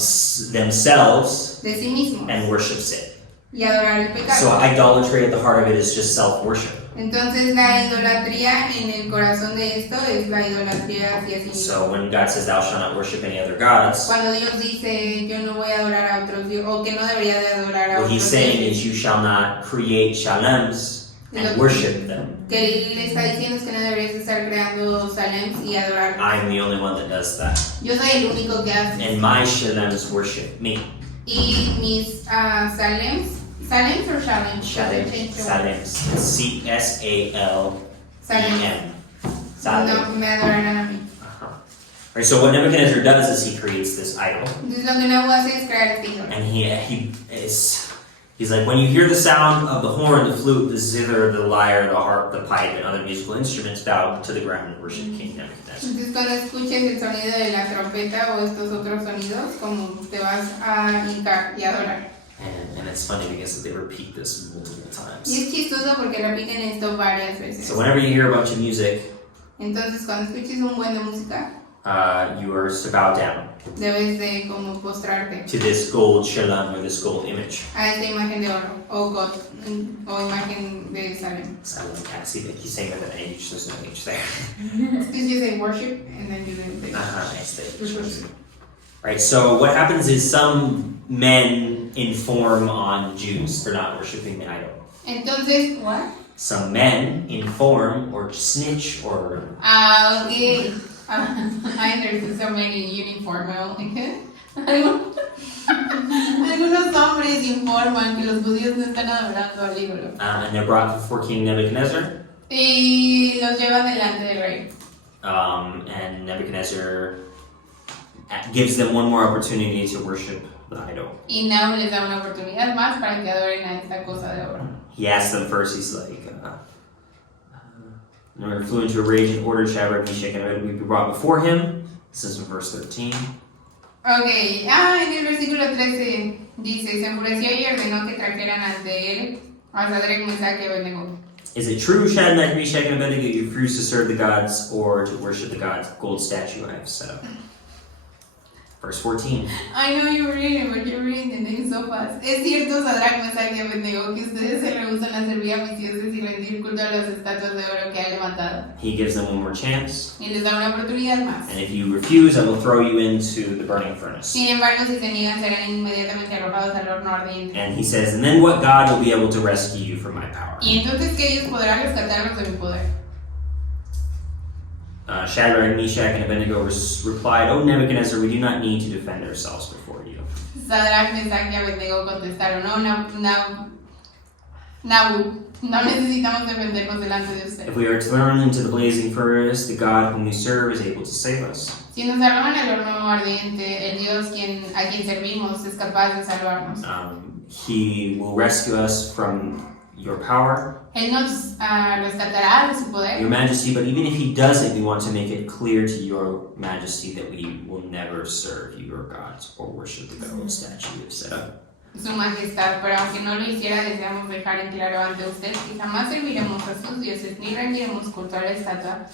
themselves de sí mismos and worships it. y adorar el So pecado. idolatry at the heart of it is just self-worship. Entonces la idolatría en el corazón de esto es la idolatría hacia sí mismo. So when God says thou shalt not worship any other gods, Cuando Dios dice yo no voy a adorar a otros dioses o que no debería de adorar a what otros he's saying dioses, is you shall not create shalems and worship them. que él le está diciendo es que no deberías estar creando salems y adorar. I'm the only one that does that. Yo soy el único que hace. And my shalems worship me. Y mis salems o shalems, Shalems. C-S-A-L-E-M. Salem. Salem. No me adorarán a mí. Right, so what Nebuchadnezzar does is he creates this idol. Entonces lo que Nabu hace es crear este ídolo. And he's like, when you hear the sound of the horn, the flute, the zither, the lyre, the harp, the pipe, and other musical instruments, bow to the ground and worship King Nebuchadnezzar. Entonces cuando escuches el sonido de la trompeta o estos otros sonidos, como te vas a hincar y adorar. And it's funny because they repeat this multiple Y times. es chistoso porque repiten esto varias veces. So whenever you hear a bunch of music, Entonces cuando escuches un buen de música, you are to bow down debes de como postrarte to this gold shalom or this gold image. a esta imagen de oro o God o imagen de Salem. So I see that he's saying that the H, there's no H there. Because you say worship and then you say Nice thing. Right, so what happens is some men inform on Jews for not worshiping the idol. Entonces, what? Some men inform or snitch or Ah, ok. I understood so many uniform. Algunos hombres informan que los judíos no están adorando al ídolo. And they're brought before King Nebuchadnezzar. Y los llevan delante del rey. And Nebuchadnezzar gives them one more opportunity to worship the idol. Y Nahum les da una oportunidad más para que adoren a esta cosa de oro. He asks them first, he's like, flew into a rage and ordered Shadrach, Meshach, and Abednego to be brought before him. This is in verse 13. Ok, en el versículo 13 dice, se enfureció y ordenó que trajeran ante él a Sadrach, Mesach y Abednego. Is it true, Shadrach, Meshach, and Abednego, you refuse to serve the gods or to worship the gods gold statue I have set up? Verse 14. I know you're reading, but you're reading the name so fast. Es cierto, Sadrach, Mesach y Abednego, que ustedes se rehusan a servir a mis dioses y rendir culto a las estatuas de oro que ha levantado. He gives them one more chance. Y les da una oportunidad más. And if you refuse, I will throw you into the burning furnace. Sin embargo, si se niegan, serán inmediatamente arrojados al horno ardiente. And he says, and then what God will be able to rescue you from my power? Y entonces que ellos podrán rescatarlos de mi poder. Shadrach, Meshach, and Abednego replied, O Nebuchadnezzar, we do not need to defend ourselves before you. Sadrach, Mesach y Abednego contestaron, no necesitamos defendernos delante de usted. If we are thrown into the blazing furnace, the God whom we serve is able to save us. Si nos arrojan al horno ardiente, el Dios a quien servimos es capaz de salvarnos. He will rescue us from your power, Él nos rescatará de su poder. Your Majesty, but even if he doesn't, we want to make it clear to your Majesty that we will never serve your gods or worship the gold statue you have set up. Su Majestad, pero aunque no lo hiciera, deseamos dejar en claro ante usted que jamás serviremos a sus dioses ni rendiremos culto a la estatua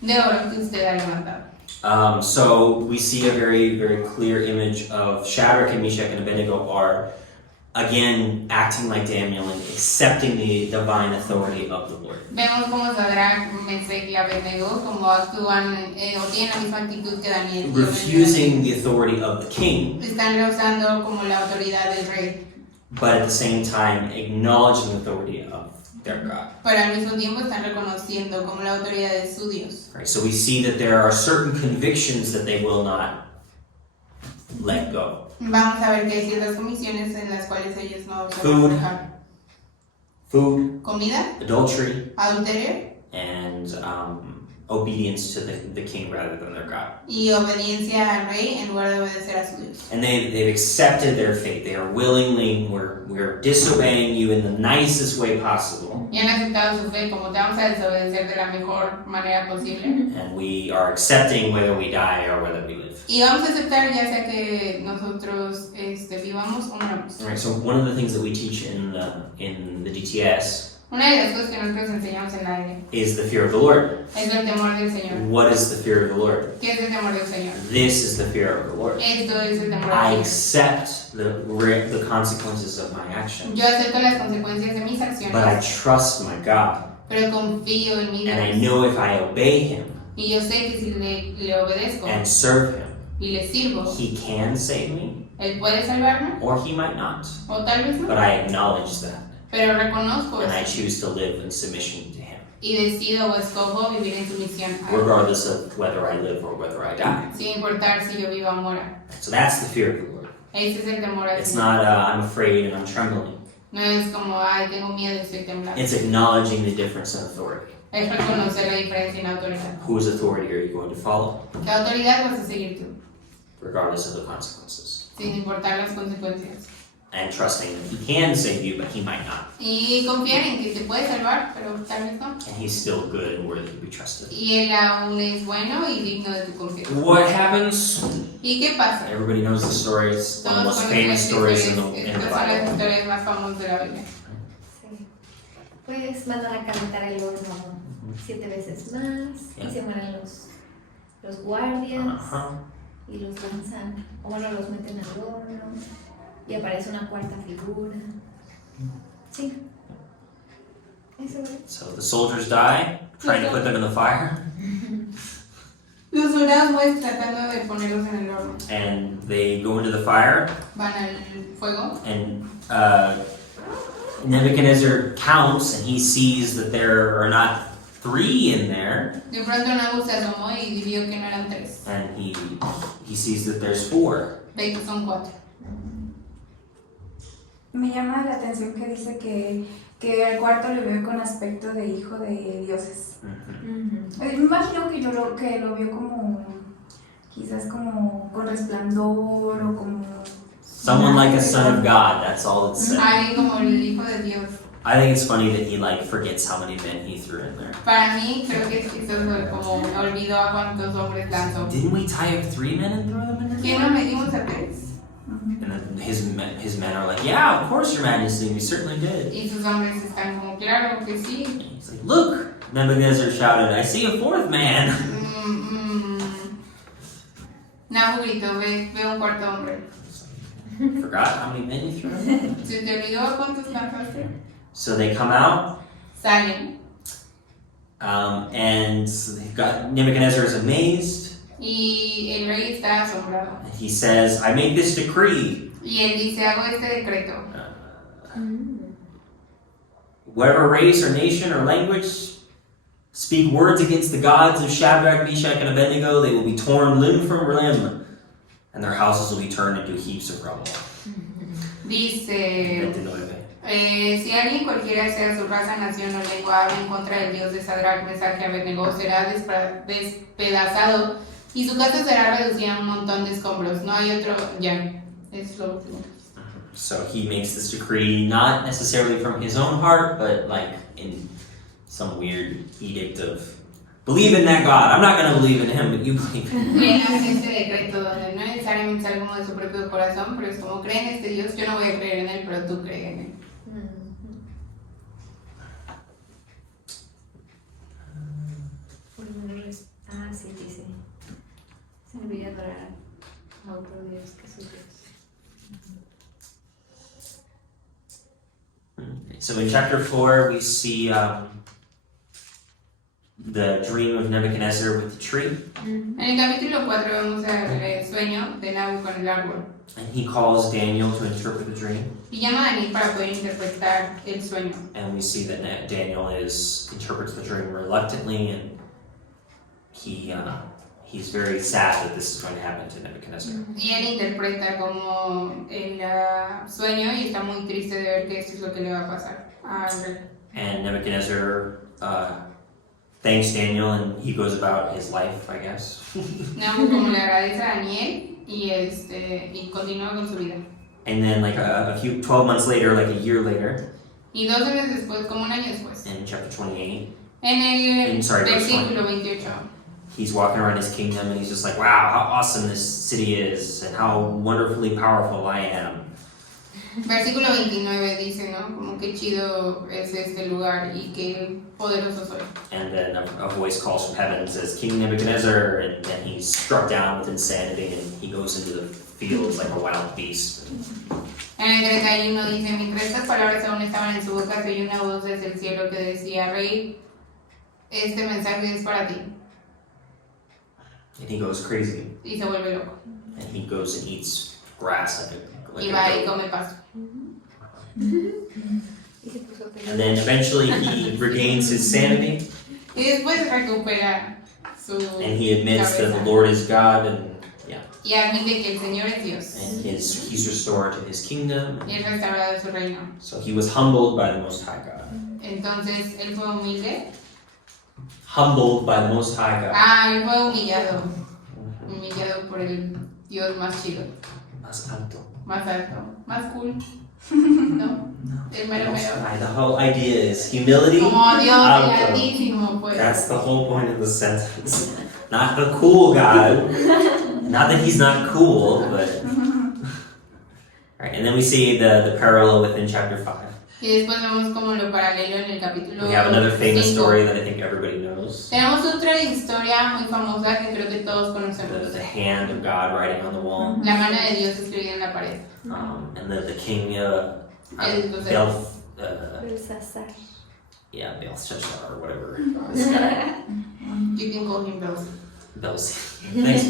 de oro que usted ha levantado. So we see a very, very clear image of Shadrach and Meshach and Abednego are again acting like Daniel and accepting the divine authority of the Lord. Vemos como Sadrach, Mesach y Abednego como actúan o tienen la misma actitud que Daniel. Refusing the authority of the king. Están rehusando como la autoridad del rey. But at the same time acknowledging the authority of their God. Pero al mismo tiempo están reconociendo como la autoridad de su Dios. Right, so we see that there are certain convictions that they will not let go. Vamos a ver que hay ciertas comisiones en las cuales ellos no se van a dejar. Food, Comida, adultery, adulterio and obedience to the king rather than their God. Y obediencia al rey en lugar de obedecer a su Dios. And they've accepted their fate. They are willingly, we're disobeying you in the nicest way possible. Y han aceptado su fe como te vamos a desobedecer de la mejor manera posible. And we are accepting whether we die or whether we live. Y vamos a aceptar ya sea que nosotros vivamos o moramos. All right, so one of the things that we teach in the DTS Una de las cosas que nosotros enseñamos en la ADN is the fear of the Lord. es el temor del Señor. What is the fear of the Lord? ¿Qué es el temor del Señor? This is the fear of the Lord. Esto es el temor I del Señor. accept the consequences of my actions, Yo acepto las consecuencias de mis but I acciones, trust my God, pero confío en mi and I Dios. know if I obey Him Y yo sé que si le obedezco and serve Him, y le sirvo, He can save me, Él puede salvarme or He might not. o tal vez no. But I acknowledge that, Pero reconozco and I eso choose to live in submission to Him, y decido o escojo vivir en sumisión a Él, regardless of whether I live or whether I die. sin importar si yo viva o mora. So that's the fear of the Lord. Ese es el temor al It's Señor. not I'm afraid and I'm trembling. No es como, ay, tengo miedo y estoy temblando. It's acknowledging the difference in authority. Es reconocer la diferencia en autoridad. Whose authority are you going to follow, ¿Qué autoridad vas a seguir tú? regardless of the consequences? Sin importar las consecuencias. And trusting that He can save you, but He might not. Y confiar en que te puede salvar, pero tal vez no. And He's still good and worthy to be trusted. Y Él aún es bueno y digno de tu confianza. What happens? ¿Y qué pasa? Everybody knows the story. It's one of the Todos most conocen famous las stories in historias. the Estas son las Bible. historias más famosas de la Biblia. Sí. Pues mandan a calentar el horno 7 veces más y se mueren los guardias y los lanzan, o bueno, los meten al horno y aparece una cuarta figura. Sí. Eso es. So the soldiers die, trying to put them in the fire, Los soldados pues tratando de ponerlos en el horno. and they go into the fire, Van al fuego. and Nebuchadnezzar counts, and he sees that there are not 3 in there. De pronto Nabu se asomó y vio que no eran 3. And he sees that there's 4. Ve que son 4. Me llama la atención que dice que al cuarto le veo con aspecto de hijo de dioses. Me imagino que lo vio como, quizás como con resplandor o como... Someone like a son of God, that's all it says. Alguien como el hijo de Dios. I think it's funny that he like forgets how many men he threw in there. Para mí creo que es chistoso como olvidó a cuántos hombres lanzó. Didn't we tie up 3 men and throw them in there? ¿Quién nos metimos a 3? And then his men are like, yeah, of course, Your Majesty, we certainly did. Y sus hombres están como, claro que sí. And he's like, look, Nebuchadnezzar shouted, I see a 4th man. Nabu gritó, ve un cuarto hombre. Forgot how many men you threw in? ¿Se te olvidó a cuántos lanzaste? So they come out, Salen. and Nebuchadnezzar is amazed. Y el rey está asombrado. And he says, I make this decree. Y él dice, hago este decreto. Whatever race or nation or language speak words against the gods of Shadrach, Meshach, and Abednego, they will be torn limb from limb, and their houses will be turned into heaps of rubble. Dice, 29. si alguien cualquiera sea su raza, nación o lengua habla en contra del Dios de Sadrach, Mesach y Abednego, será despedazado y su casa será reducida a un montón de escombros. No hay otro, ya, es lo último. So he makes this decree not necessarily from his own heart, but like in some weird edict of believe in that God. I'm not going to believe in him, but you believe in him. Y él hace este decreto donde no necesariamente sale como de su propio corazón, pero es como cree en este Dios, yo no voy a creer en él, pero tú crees en él. Sí, dice. Se olvida adorar a otro Dios que su Dios. So in chapter 4, we see the dream of Nebuchadnezzar with the tree. En el capítulo 4 vemos el sueño de Nabu con el árbol. And he calls Daniel to interpret the dream. Y llama a Daniel para poder interpretar el sueño. And we see that Daniel interprets the dream reluctantly, and he's very sad that this is going to happen to Nebuchadnezzar. Y él interpreta como el sueño y está muy triste de ver que esto es lo que le va a pasar al rey. And Nebuchadnezzar thanks Daniel, and he goes about his life, I guess. Nabu como le agradece a Daniel y continúa con su vida. And then like a few 12 months later, like a year later, Y 12 meses después, como un año después, in chapter 28, en el verse versículo 28, he's walking around his kingdom and he's just like, wow, how awesome this city is and how wonderfully powerful I am. versículo 29 dice, ¿no? Como que chido es este lugar y qué poderoso soy. And then a voice calls from heaven and says, King Nebuchadnezzar, and then he's struck down with insanity and he goes into the fields like a wild beast. En el 31 dice, mientras estas palabras aún estaban en su boca, se oyó una voz desde el cielo que decía, Rey, este mensaje es para ti. And he goes crazy. Y se vuelve loco. And he goes and eats grass like Y a va y goat. come pasto. And then eventually he regains his sanity Y después recupera su and he admits that cabeza. the Lord is God, and Y admite que el Señor es Dios. and he's restored to his kingdom. Y es restaurado su reino. So he was humbled by the Most High God. Entonces, él fue humilde. Humbled by the Most High God. Él fue humillado. Humillado por el Dios más chido, Más alto. más alto, más cool. ¿No? El mero Most mero. High. The whole idea is humility. Como Dios Alto. el Altísimo, pues. That's the whole point of the sentence. Not the cool God. Not that he's not cool, but. Alright, and then we see the parallel within chapter 5. Y después vemos como lo paralelo en el capítulo We have another famous 5. story that I think everybody knows. Tenemos otra historia muy famosa que creo que todos conocemos. The hand of God writing on the wall. La mano de Dios escribida en la pared. And then the king, Belsasar. Belshazzar or whatever. You can call him Bells. Thanks.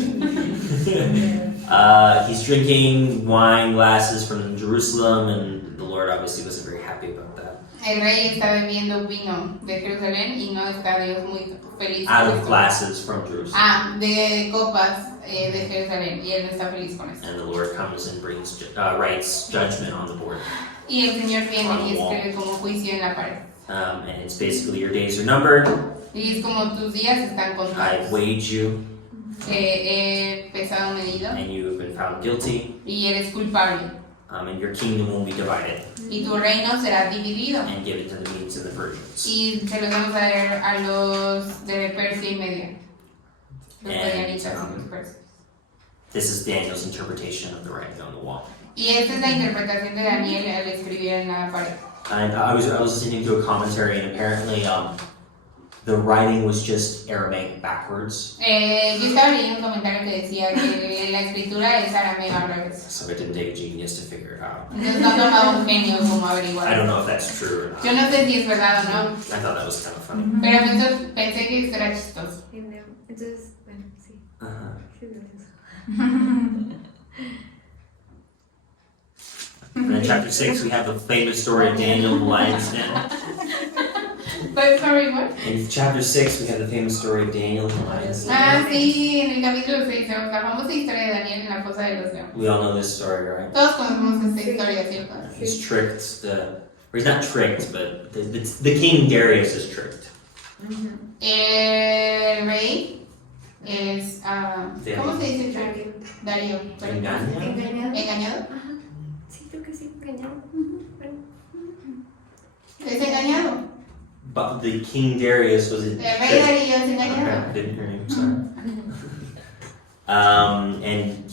He's drinking wine glasses from Jerusalem, and the Lord obviously wasn't very happy about that. El rey está bebiendo vino de Jerusalén y no está Dios muy feliz out con of esto. glasses from Jerusalem. De copas de Jerusalén y él no está feliz con esto. And the Lord comes and writes judgment on the board. Y el Señor viene y escribe como juicio en la pared. And it's basically your days are numbered. Y es como tus días están I contados. weighed you, He pesado medido and you have been found guilty. y eres culpable. And your kingdom will be divided Y tu reino será dividido. and given to the Medes and the Persians. Y se los vamos a dar a los de Persia y Media. Los And, medianitas y los persas. This is Daniel's interpretation of the writing on the wall. Y esta es la interpretación de Daniel al escribir en la pared. And I was listening to a commentary, and apparently the writing was just Aramaic backwards, Yo estaba leyendo un comentario que decía que la escritura es arameo al revés. so it didn't take a genius to figure it out. Entonces no ha tomado un genio como averiguar. I don't know if that's true or not. Yo no sé si es verdad o no, I thought that was kind of funny. pero pensé que esto era chistoso. Entonces, bueno, sí. Uh-huh. Sí, gracioso. And in chapter 6, we have the famous story of Daniel in the lion's den. But sorry, what? In chapter 6, we have the famous story of Daniel in the lion's den. Sí, en el capítulo 6, la famosa historia de Daniel en la fosa de los leones. We all know this story, right? Todos conocemos esta historia, ¿cierto? He's tricked, or he's not tricked, but the king Darius is tricked. El rey es, ¿cómo se dice trick? Darío. Engaña. Engañado. ¿Engañado? Ajá. Sí, creo que sí, engañado. Bueno. Es engañado. But the king Darius was El rey tricked. Darío es Okay, engañado. I didn't hear you, sorry. And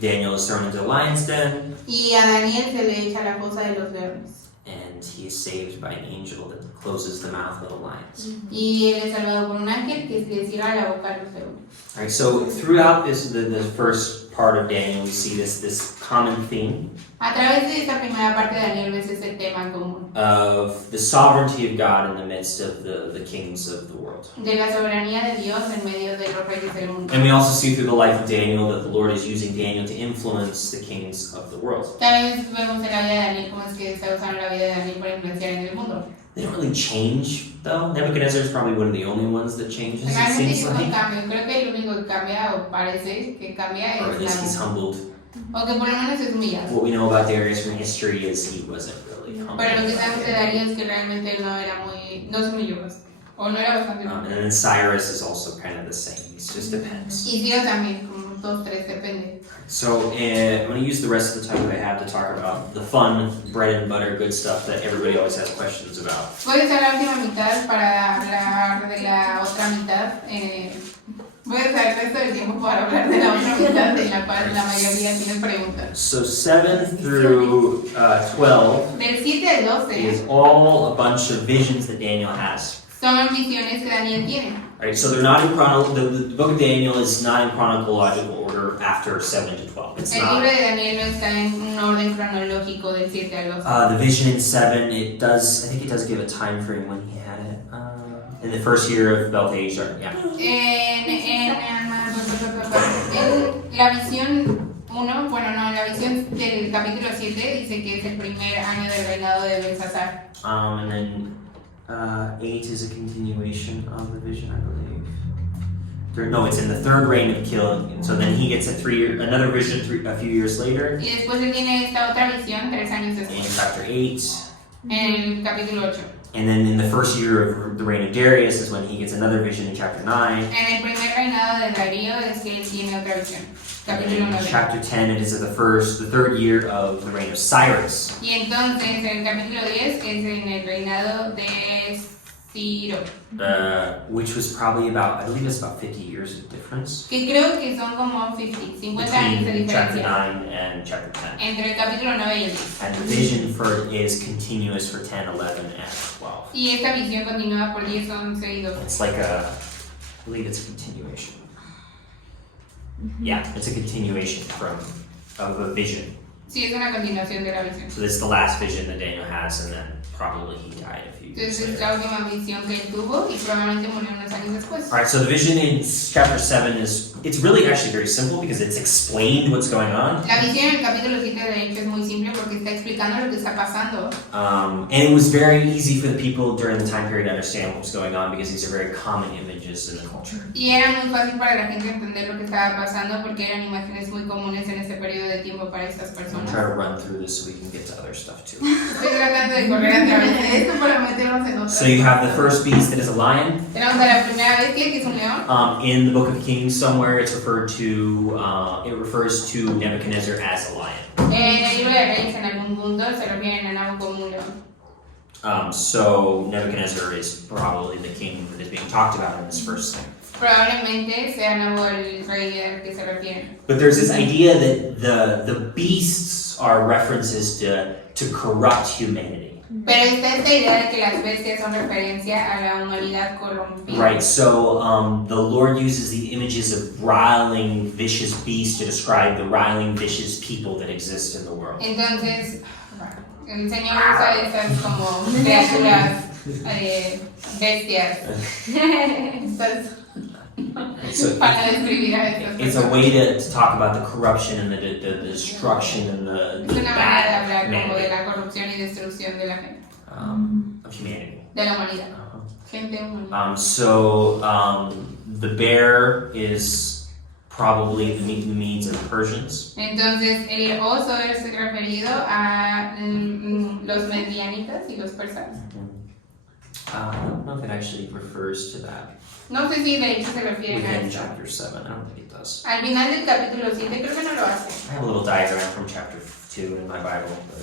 Daniel is thrown into the lion's den, Y a Daniel se le echa la fosa de los leones. and he is saved by an angel that closes the mouth of the lions. Y él es salvado por un ángel que le cierra la boca a los leones. All right, so throughout the first part of Daniel, we see this common theme A través de esta primera parte de Daniel ves ese tema común. of the sovereignty of God in the midst of the kings of the world. De la soberanía de Dios en medio de los reyes del mundo. And we also see through the life of Daniel that the Lord is using Daniel to influence the kings of the world. Tal vez vemos en la vida de Daniel cómo es que está usando la vida de Daniel para influenciar en el mundo. They don't really change, though. Nebuchadnezzar is probably one of the only ones that changes, it Realmente seems ellos no like. cambian. Creo que el único que cambia o parece que cambia Or at least he's es la humbled. o que por lo menos es humillado. What we know about Darius from history is he wasn't really humble. Pero lo que sabemos de Darío es que realmente él no se humilló o no era bastante And humilde. then Cyrus is also kind of the same. It just depends. Y Ciro también, como 2, 3, depende. So I'm going to use the rest of the time that I have to talk about the fun, bread and butter, good stuff that everybody always has questions about. Voy a usar la última mitad para hablar de la otra mitad. Voy a usar el resto del tiempo para hablar de la otra mitad de la cual la mayoría tiene preguntas. So 7 through 12 Del 7 al 12 is all a bunch of visions that Daniel has. son visiones que Daniel tiene. Right, so they're not in the book of Daniel is not in chronological order after 7 to 12. It's El libro not. de Daniel no está en un orden cronológico del 7 al 12. The vision in 7, I think it does give a time frame when he had it. In the first year of Belteshazzar, yeah. En la visión 1, en la visión del capítulo 7 dice que es el primer año del reinado de Belsasar. And then 8 is a continuation of the vision, I believe. No, it's in the third reign of Killing. So then he gets another vision a few years later. Y después él tiene esta otra visión 3 años In después, chapter 8. en el capítulo 8. And then in the first year of the reign of Darius is when he gets another vision in chapter 9. En el primer reinado de Darío es que él tiene otra visión, And capítulo in 9. chapter 10, it is the third year of the reign of Cyrus. Y entonces en el capítulo 10 es en el reinado de Ciro, Which was probably I believe it's about 50 years of difference que creo que son como 50 años de between chapter diferencia 9 and chapter 10. entre el capítulo 9 y el 10. And the vision is continuous for 10, 11, and 12. Y esta visión continúa por 10, 11 y 12. It's like I believe it's a continuation. Yeah, it's a continuation of a vision. Sí, es una continuación de la visión. So this is the last vision that Daniel has, and then probably he died a few years Entonces es later. la última visión que él tuvo y probablemente murió unos años después. Alright, so the vision in chapter 7 is it's really actually very simple because it's explained what's going on. La visión en el capítulo 7 de hecho es muy simple porque está explicando lo que está pasando. And it was very easy for the people during the time period to understand what was going on because these are very common images in the culture. Y era muy fácil para la gente entender lo que estaba pasando porque eran imágenes muy comunes en ese periodo de tiempo para estas I'm personas. gonna try to run through this so we can get to other stuff too. Estoy tratando de correr a través de esto para meternos en otras So you have the cosas. first beast that is a lion. Tenemos a la primera bestia que es un león. In the book of Kings somewhere it refers to Nebuchadnezzar as a lion. En el libro de Reyes en algún punto se refieren a Nabu como un león. So Nebuchadnezzar is probably the king that is being talked about in this first thing. Probablemente sea Nabu el rey al que se refieren. But there's this idea that the beasts are references to corrupt humanity. Pero está esta idea de que las bestias son referencia a la humanidad corrompida. Right, so the Lord uses the images of riling, vicious beasts to describe the riling, vicious people that exist in the world. Entonces, el Señor usa estas como criaturas, bestias, para describir a estas It's a personas. way to talk about the corruption and the destruction and Es the una manera de hablar bad como de humanity, la corrupción y destrucción de la gente, of humanity. de la humanidad. Uh-huh. Gente humana. The bear is probably the Medes and Persians. Entonces, el oso es referido a los medianitas y los persas. I don't know if it actually refers to that No sé si de hecho se refieren a within esto. chapter 7. I don't think it does. Al final del capítulo 7 creo que no lo hace. I have a little diagram from chapter 2 in my Bible. But...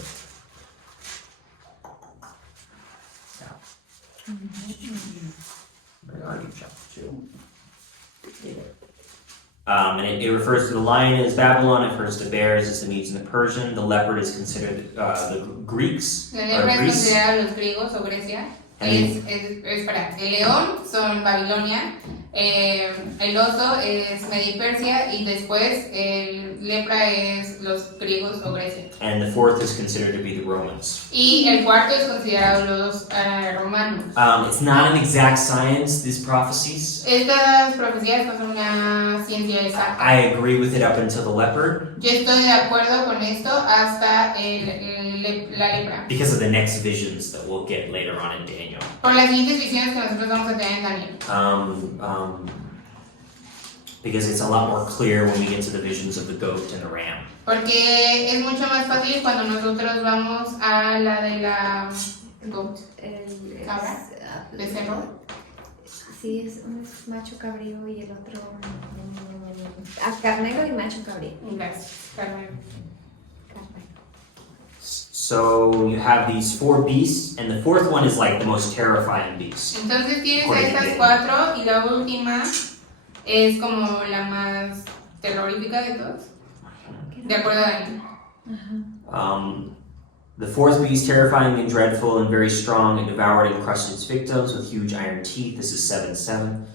Yeah. Where are you, chapter 2? And it refers to the lion as Babylon, it refers to bears as the Medes and the Persian. The leopard is considered the Greeks. La or lepra es Greece. considerada los griegos o Grecia. Espera, el león son Babilonia, el oso es Media y Persia y después el lepra es los griegos o Grecia. And the fourth is considered to be the Romans. Y el cuarto es considerado los romanos. It's not an exact science, these prophecies. Estas profecías no son una ciencia exacta. I agree with it up until the leopard Yo estoy de acuerdo con esto hasta la lepra. because of the next visions that we'll get later on in Daniel. Por las siguientes visiones que nosotros vamos a tener en Daniel. Because it's a lot more clear when we get to the visions of the goat and the ram. Porque es mucho más fácil cuando nosotros vamos a la de la goat. ¿Cabra? ¿Becerro? Sí, es un macho cabrío y el otro carnero y macho cabrío. Gracias, Carmen. So you have these four beasts, and the fourth one is like the most terrifying beast. Entonces tienes a estas cuatro y la última es como la más terrorífica de todas. De acuerdo a Daniel. The fourth beast, terrifying and dreadful and very strong, and devoured and crushed its victims with huge iron teeth. This is 7:7.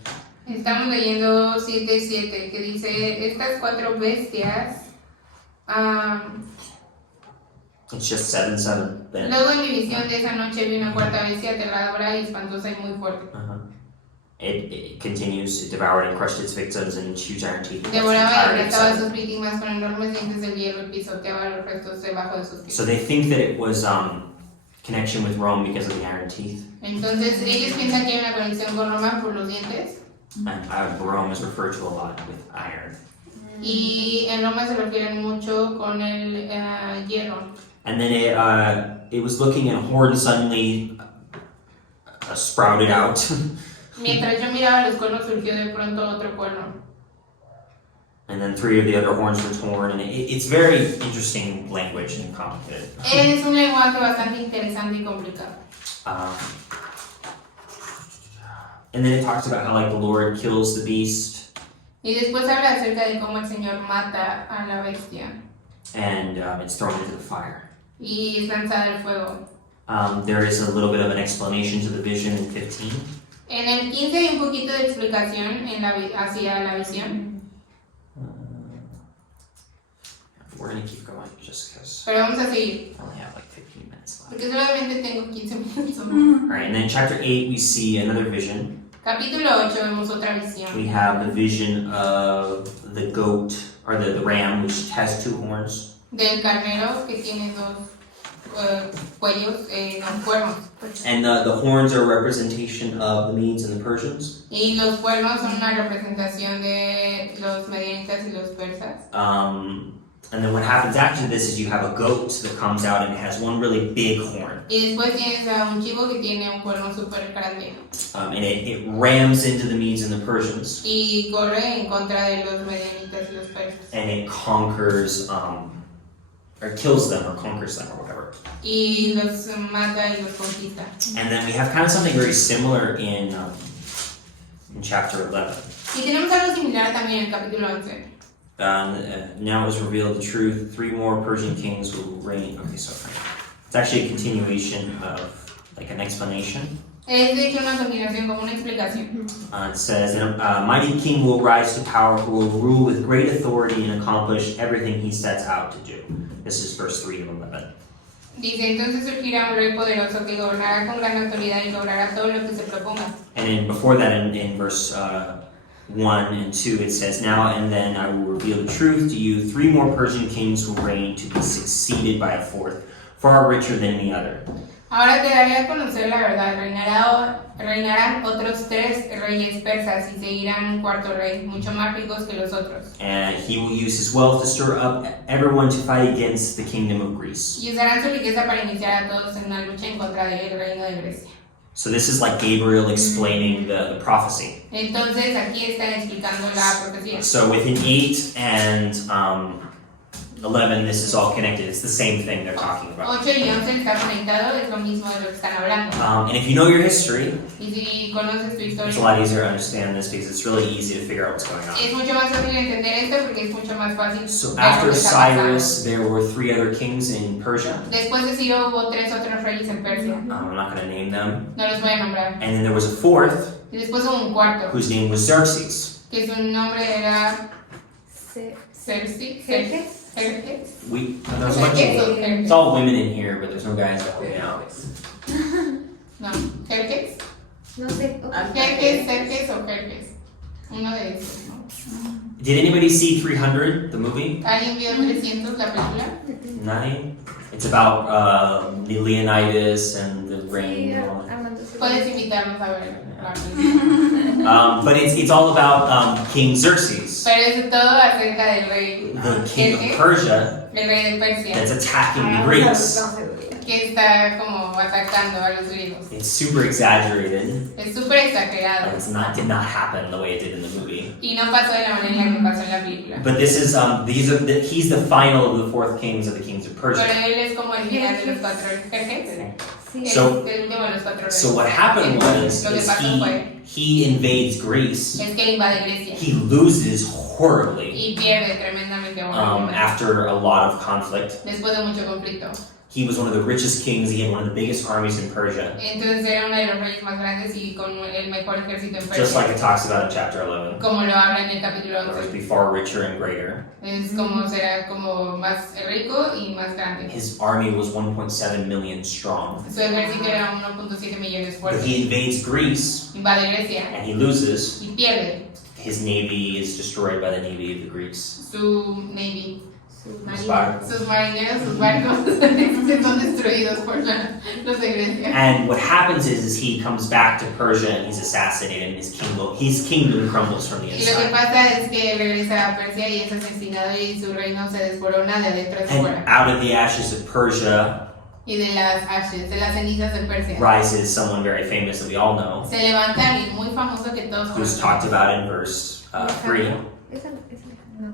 Estamos leyendo 7:7 que dice estas cuatro bestias. It's just 7:7. Then. Luego en mi visión de esa noche vi una cuarta bestia aterradora y espantosa y muy fuerte. It continues, it devoured and crushed its victims and huge iron teeth. Devoraba y aplastaba a sus víctimas con enormes dientes de hierro y pisoteaba los restos debajo de sus pies. So they think that it was connection with Rome because of the iron teeth. Entonces ellos piensan que hay una conexión con Roma por los dientes. And Rome is referred to a lot with iron. Y en Roma se refieren mucho con el hierro. And then it was looking and a horn suddenly sprouted out. Mientras yo miraba los cuernos surgió de pronto otro cuerno. And then 3 of the other horns were torn. And it's very interesting language and complicated. Es un lenguaje bastante interesante y complicado. And then it talks about how like the Lord kills the beast. Y después habla acerca de cómo el Señor mata a la bestia. And it's thrown into the fire. Y es lanzada al fuego. There is a little bit of an explanation to the vision in 15. En el 15 hay un poquito de explicación hacia la visión. We're going to keep going just because Pero vamos a seguir. I only have like 15 minutes left. Porque solamente tengo 15 minutos. Alright, and then in chapter 8 we see another vision. Capítulo 8 vemos otra visión. We have the vision of the goat, or the ram, which has 2 horns. Del carnero que tiene dos cuellos, cuernos. And the horns are a representation of the Medes and the Persians. Y los cuernos son una representación de los medianitas y los persas. And then what happens after this is you have a goat that comes out and it has one really big horn. Y después tienes a un chivo que tiene un cuerno súper grande. And it rams into the Medes and the Persians. Y corre en contra de los medianitas y los persas. And it conquers, or kills them or conquers them or whatever. Y los mata y los conquista. And then we have kind of something very similar in chapter 11. Y tenemos algo similar también en el capítulo 11. Now it was revealed the truth. 3 more Persian kings will reign. Okay, so it's actually a continuation of like an explanation. Es de hecho una continuación, como una explicación. It says, a mighty king will rise to power who will rule with great authority and accomplish everything he sets out to do. This is verse 3 of 11. Dice, entonces surgirá un rey poderoso que gobernará con gran autoridad y logrará todo lo que se proponga. And then before that, in verse 1 and 2, it says, now and then I will reveal the truth to you. 3 more Persian kings will reign to be succeeded by a 4th, far richer than any other. Ahora te daré a conocer la verdad. Reinarán otros 3 reyes persas y seguirán un 4º rey, mucho más ricos que los otros. And he will use his wealth to stir up everyone to fight against the kingdom of Greece. Y usarán su riqueza para iniciar a todos en una lucha en contra del reino de Grecia. So this is like Gabriel explaining the prophecy. Entonces aquí están explicando la profecía. So within 8 and 11, this is all connected. It's the same thing they're talking about. 8 y 11 está conectado, es lo mismo de lo que están hablando. And if you know your history, Y si conoces tu it's a historia, lot easier to understand this because it's really easy to figure out what's going on. es mucho más fácil entender esto porque es mucho más fácil So ver lo after que está pasando. Cyrus, there were 3 other kings in Persia. Después de Ciro hubo 3 otros reyes en Persia. I'm not going to name them. No los voy a nombrar. And then there was a 4th, Y después hubo un 4, whose name was Xerxes. que su nombre era Jerjes. Jerjes. There's a bunch of, it's all women in here, but there's no guys helping out. No, Jerjes. No sé. Jerjes o Jerjes. Uno de esos, ¿no? Did anybody see 300, the movie? ¿Alguien vio 300 la película? 9? It's about the Leonidas and the rain. And all that. Puedes invitarnos a ver la película. But it's all about King Xerxes, Pero es todo acerca del rey the king of Jerjes, Persia, el rey de Persia, that's attacking the Greeks. que está como atacando a los griegos. It's super exaggerated. Es súper exagerado. Did not happen the way it did in the movie. Y no pasó de la manera en la que pasó en la película. But this is he's the final of the 4th kings of the kings of Pero Persia. él es como el final de los 4 Jerjes. Sí. So- El último de los 4 reyes. So what happened was Lo que is pasó fue he invades Greece. es que él invade Grecia He loses horribly y pierde tremendamente horriblemente. after a lot of conflict. Después de mucho conflicto. He was one of the richest kings. He had one of the biggest armies in Persia. Entonces era uno de los reyes más grandes y con el mejor ejército en Just like Persia. it talks about in chapter 11. Como lo habla en el capítulo Or 11. be far richer and greater. Es como será como más rico y más grande. His army was 1.7 million strong. Su ejército era 1.7 millones But fuertes. he invades Greece Invade Grecia and he loses. y pierde His navy is destroyed by the navy of the Greeks. su navy. His barcos. Sus marineros, sus barcos son destruidos por los de Grecia. And what happens is he comes back to Persia and he's assassinated and his kingdom crumbles from the Y lo que inside. pasa es que regresa a Persia y es asesinado y su reino se desborona de adentro hacia And afuera. out of the ashes of Persia Y de las ashes, de las cenizas de Persia, rises someone very famous that we all know, se levanta alguien muy famoso que todos who's conocen. talked about in verse 3. No,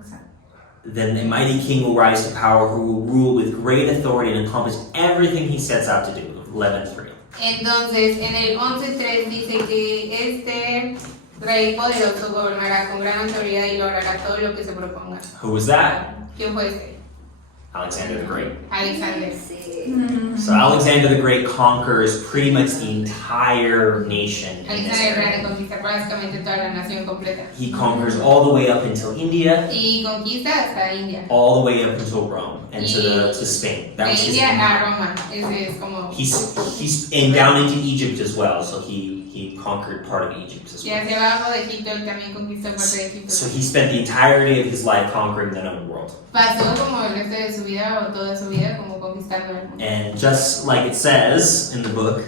Then the mighty king will rise to power who will rule with great authority and accomplish everything he sets out to do. 11:3. Entonces, en el 11.3 dice que este rey poderoso gobernará con gran autoridad y logrará todo lo que se proponga. Who was that? ¿Quién fue este? Alexander the Great. Alexander. So Alexander the Great conquers pretty much the entire nation. In this Alexander el area. Grande conquista básicamente toda la nación completa. He conquers all the way up until India, Y conquista hasta India. all the way up until Rome and to Spain. That De was his India empire. a Roma. Ese es como... He's and down into Egypt as well. So he he conquered part of Egypt as Y well. hacia abajo de Egipto él también conquistó parte de Egipto. So he spent the entirety of his life conquering the known world. Pasó como el resto de su vida o toda su vida como conquistando el mundo. And just like it says in the book,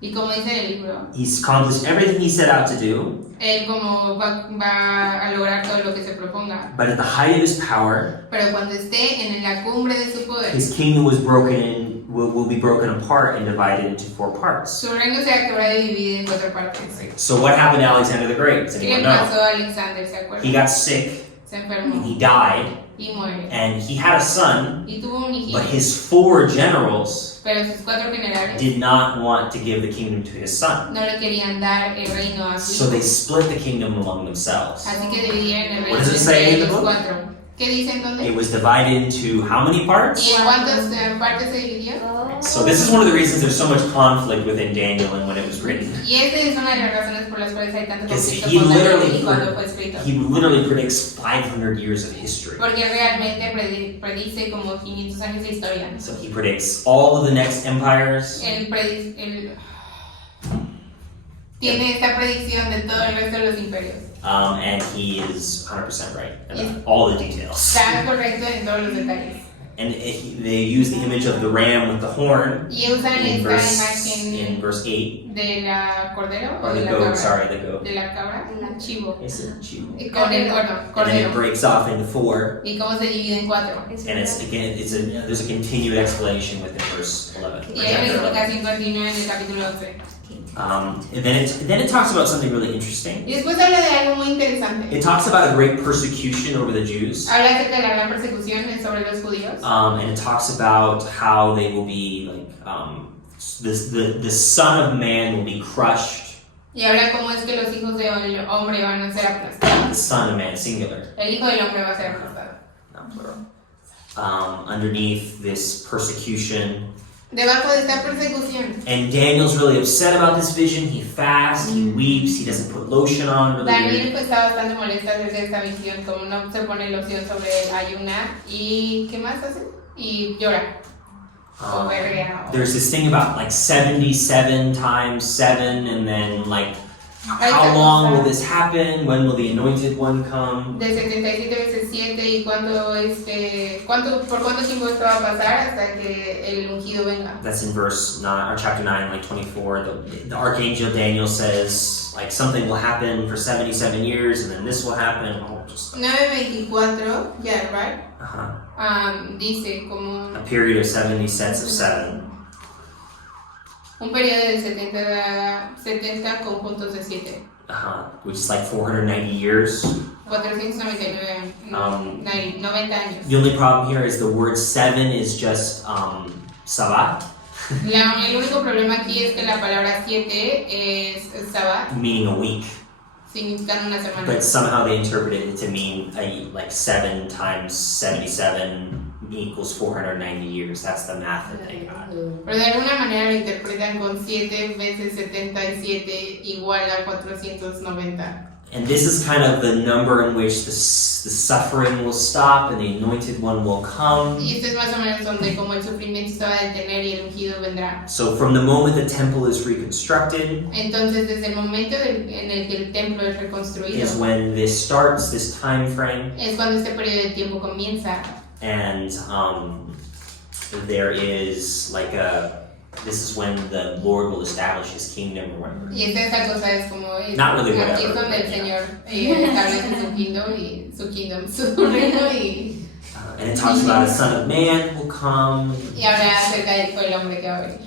Y como dice el libro, he's accomplished everything he set out to do. él como va a lograr todo lo que se proponga. But at the height of his power, Pero cuando esté en la cumbre de su poder, his kingdom was broken in, will be broken apart and divided into 4 parts. su reino será quebrado y dividido en 4 partes. So what happened to Alexander the Great? Does ¿Qué le anyone know? pasó a Alexander? ¿Se acuerdan? He got sick Se and enfermó he died, y muere. and he had a son, Y tuvo un hijito, but his 4 generals pero sus 4 generales did not want to give the kingdom to his son. no le querían dar el reino a su So hijo. they split the kingdom among themselves. Así que dividieron el reino What does it say entre in the ellos book? 4. ¿Qué dicen dónde? It was divided into how many parts? ¿Y en cuántas partes se dividió? So this is one of the reasons there's so much conflict within Daniel and when it was written. Y esta es una de las razones por las cuales hay tanto Because conflicto he con Daniel y literally, cuando fue escrito. he literally predicts 500 years of history. Porque realmente predice como 500 años de historia. So he predicts all of the next empires. Tiene esta predicción de todo el resto de los imperios. And he is 100% right about all the details. Está correcto en todos los detalles. And they use the image of the ram with the horn Y usan in esta verse imagen 8. de la cordero o Or de the la goat, cabra. sorry, the goat. De la cabra, chivo. It's a chivo. Con el cuerno, And then it cordero. breaks off into 4. Y cómo se divide en 4. And it's again, there's a continued explanation within verse 11. Y hay una explicación continua en el capítulo 11. And then it talks about something really interesting. Y después habla de algo muy interesante. It talks about a great persecution over the Jews. Habla acerca de la gran persecución sobre los judíos. And it talks about how they will be like the Son of Man will be crushed. Y habla cómo es que los hijos del hombre van a ser aplastados. The Son of Man, singular, El hijo del hombre va a ser aplastado. not plural. Underneath this persecution. Debajo de esta persecución, And Daniel's really upset about this vision. He fasts, he weeps, he doesn't put lotion on. Really Daniel weird. pues está bastante molesta desde esta visión, como no se pone loción sobre el ayunar y ¿qué más hace? Y llora. O berrea. There's this thing about like 77 times 7, and then like how long will this happen? When will the anointed one come? De 77 veces 7 y por cuánto tiempo esto va a pasar hasta que el ungido venga. That's in verse 9 or chapter 9, like 24. The archangel Daniel says like something will happen for 77 years, and then this will happen. Oh, just 9:24, yeah, right? Dice como a period of 70 sets of 7. un periodo de 70 conjuntos de 7. Which is like 490 years. 499, 90 años. The only problem here is the word 7 is just Sabbath, El único problema aquí es que la palabra 7 es Sabbat, meaning a week. significando una semana. But somehow they interpreted it to mean like 7 times 77 equals 490 years. That's the math that they got. Pero de alguna manera lo interpretan con 7 veces 77 igual a 490. And this is kind of the number in which the suffering will stop and the anointed one will come. Y esto es más o menos donde como el sufrimiento se va a detener y el ungido vendrá. So from the moment the temple is reconstructed Entonces desde el momento en el que el templo es reconstruido is when this starts, this time frame. es cuando este periodo de tiempo comienza. And there is like this is when the Lord will establish His kingdom or whatever. Y esta cosa es como Not really aquí es whatever, donde el but Señor establece su kingdom, su reino y And it talks about a Son of Man will come. habla acerca del hijo del hombre que va a venir.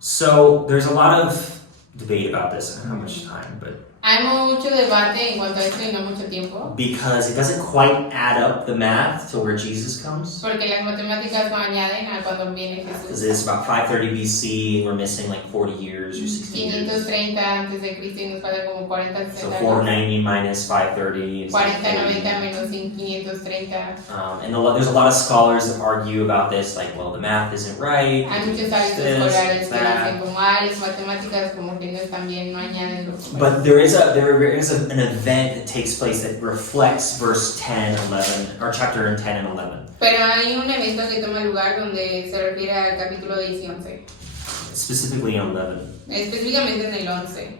So there's a lot of debate about this. I don't have much time, but Hay mucho debate en cuanto a esto y no mucho tiempo, because it doesn't quite add up the math to where Jesus comes. porque las matemáticas no añaden a cuando viene Because Jesús. it's about 530 BC, and we're missing like 40 years or 60 years. 530 antes de Cristo y nos falta como 40, So 60 años. 490 minus 530 is 40, 40. 90 menos 530. And there's a lot of scholars that argue about this, like, well, the math isn't right. Hay muchos sabios this, escolares que that. dicen como, las matemáticas como que no están bien, no añaden los números. But there is an event that takes place that reflects verse 10, 11, or chapter 10 and 11. Pero hay un evento que toma lugar donde se refiere al capítulo 10 y 11. Specifically on 11. específicamente en el 11.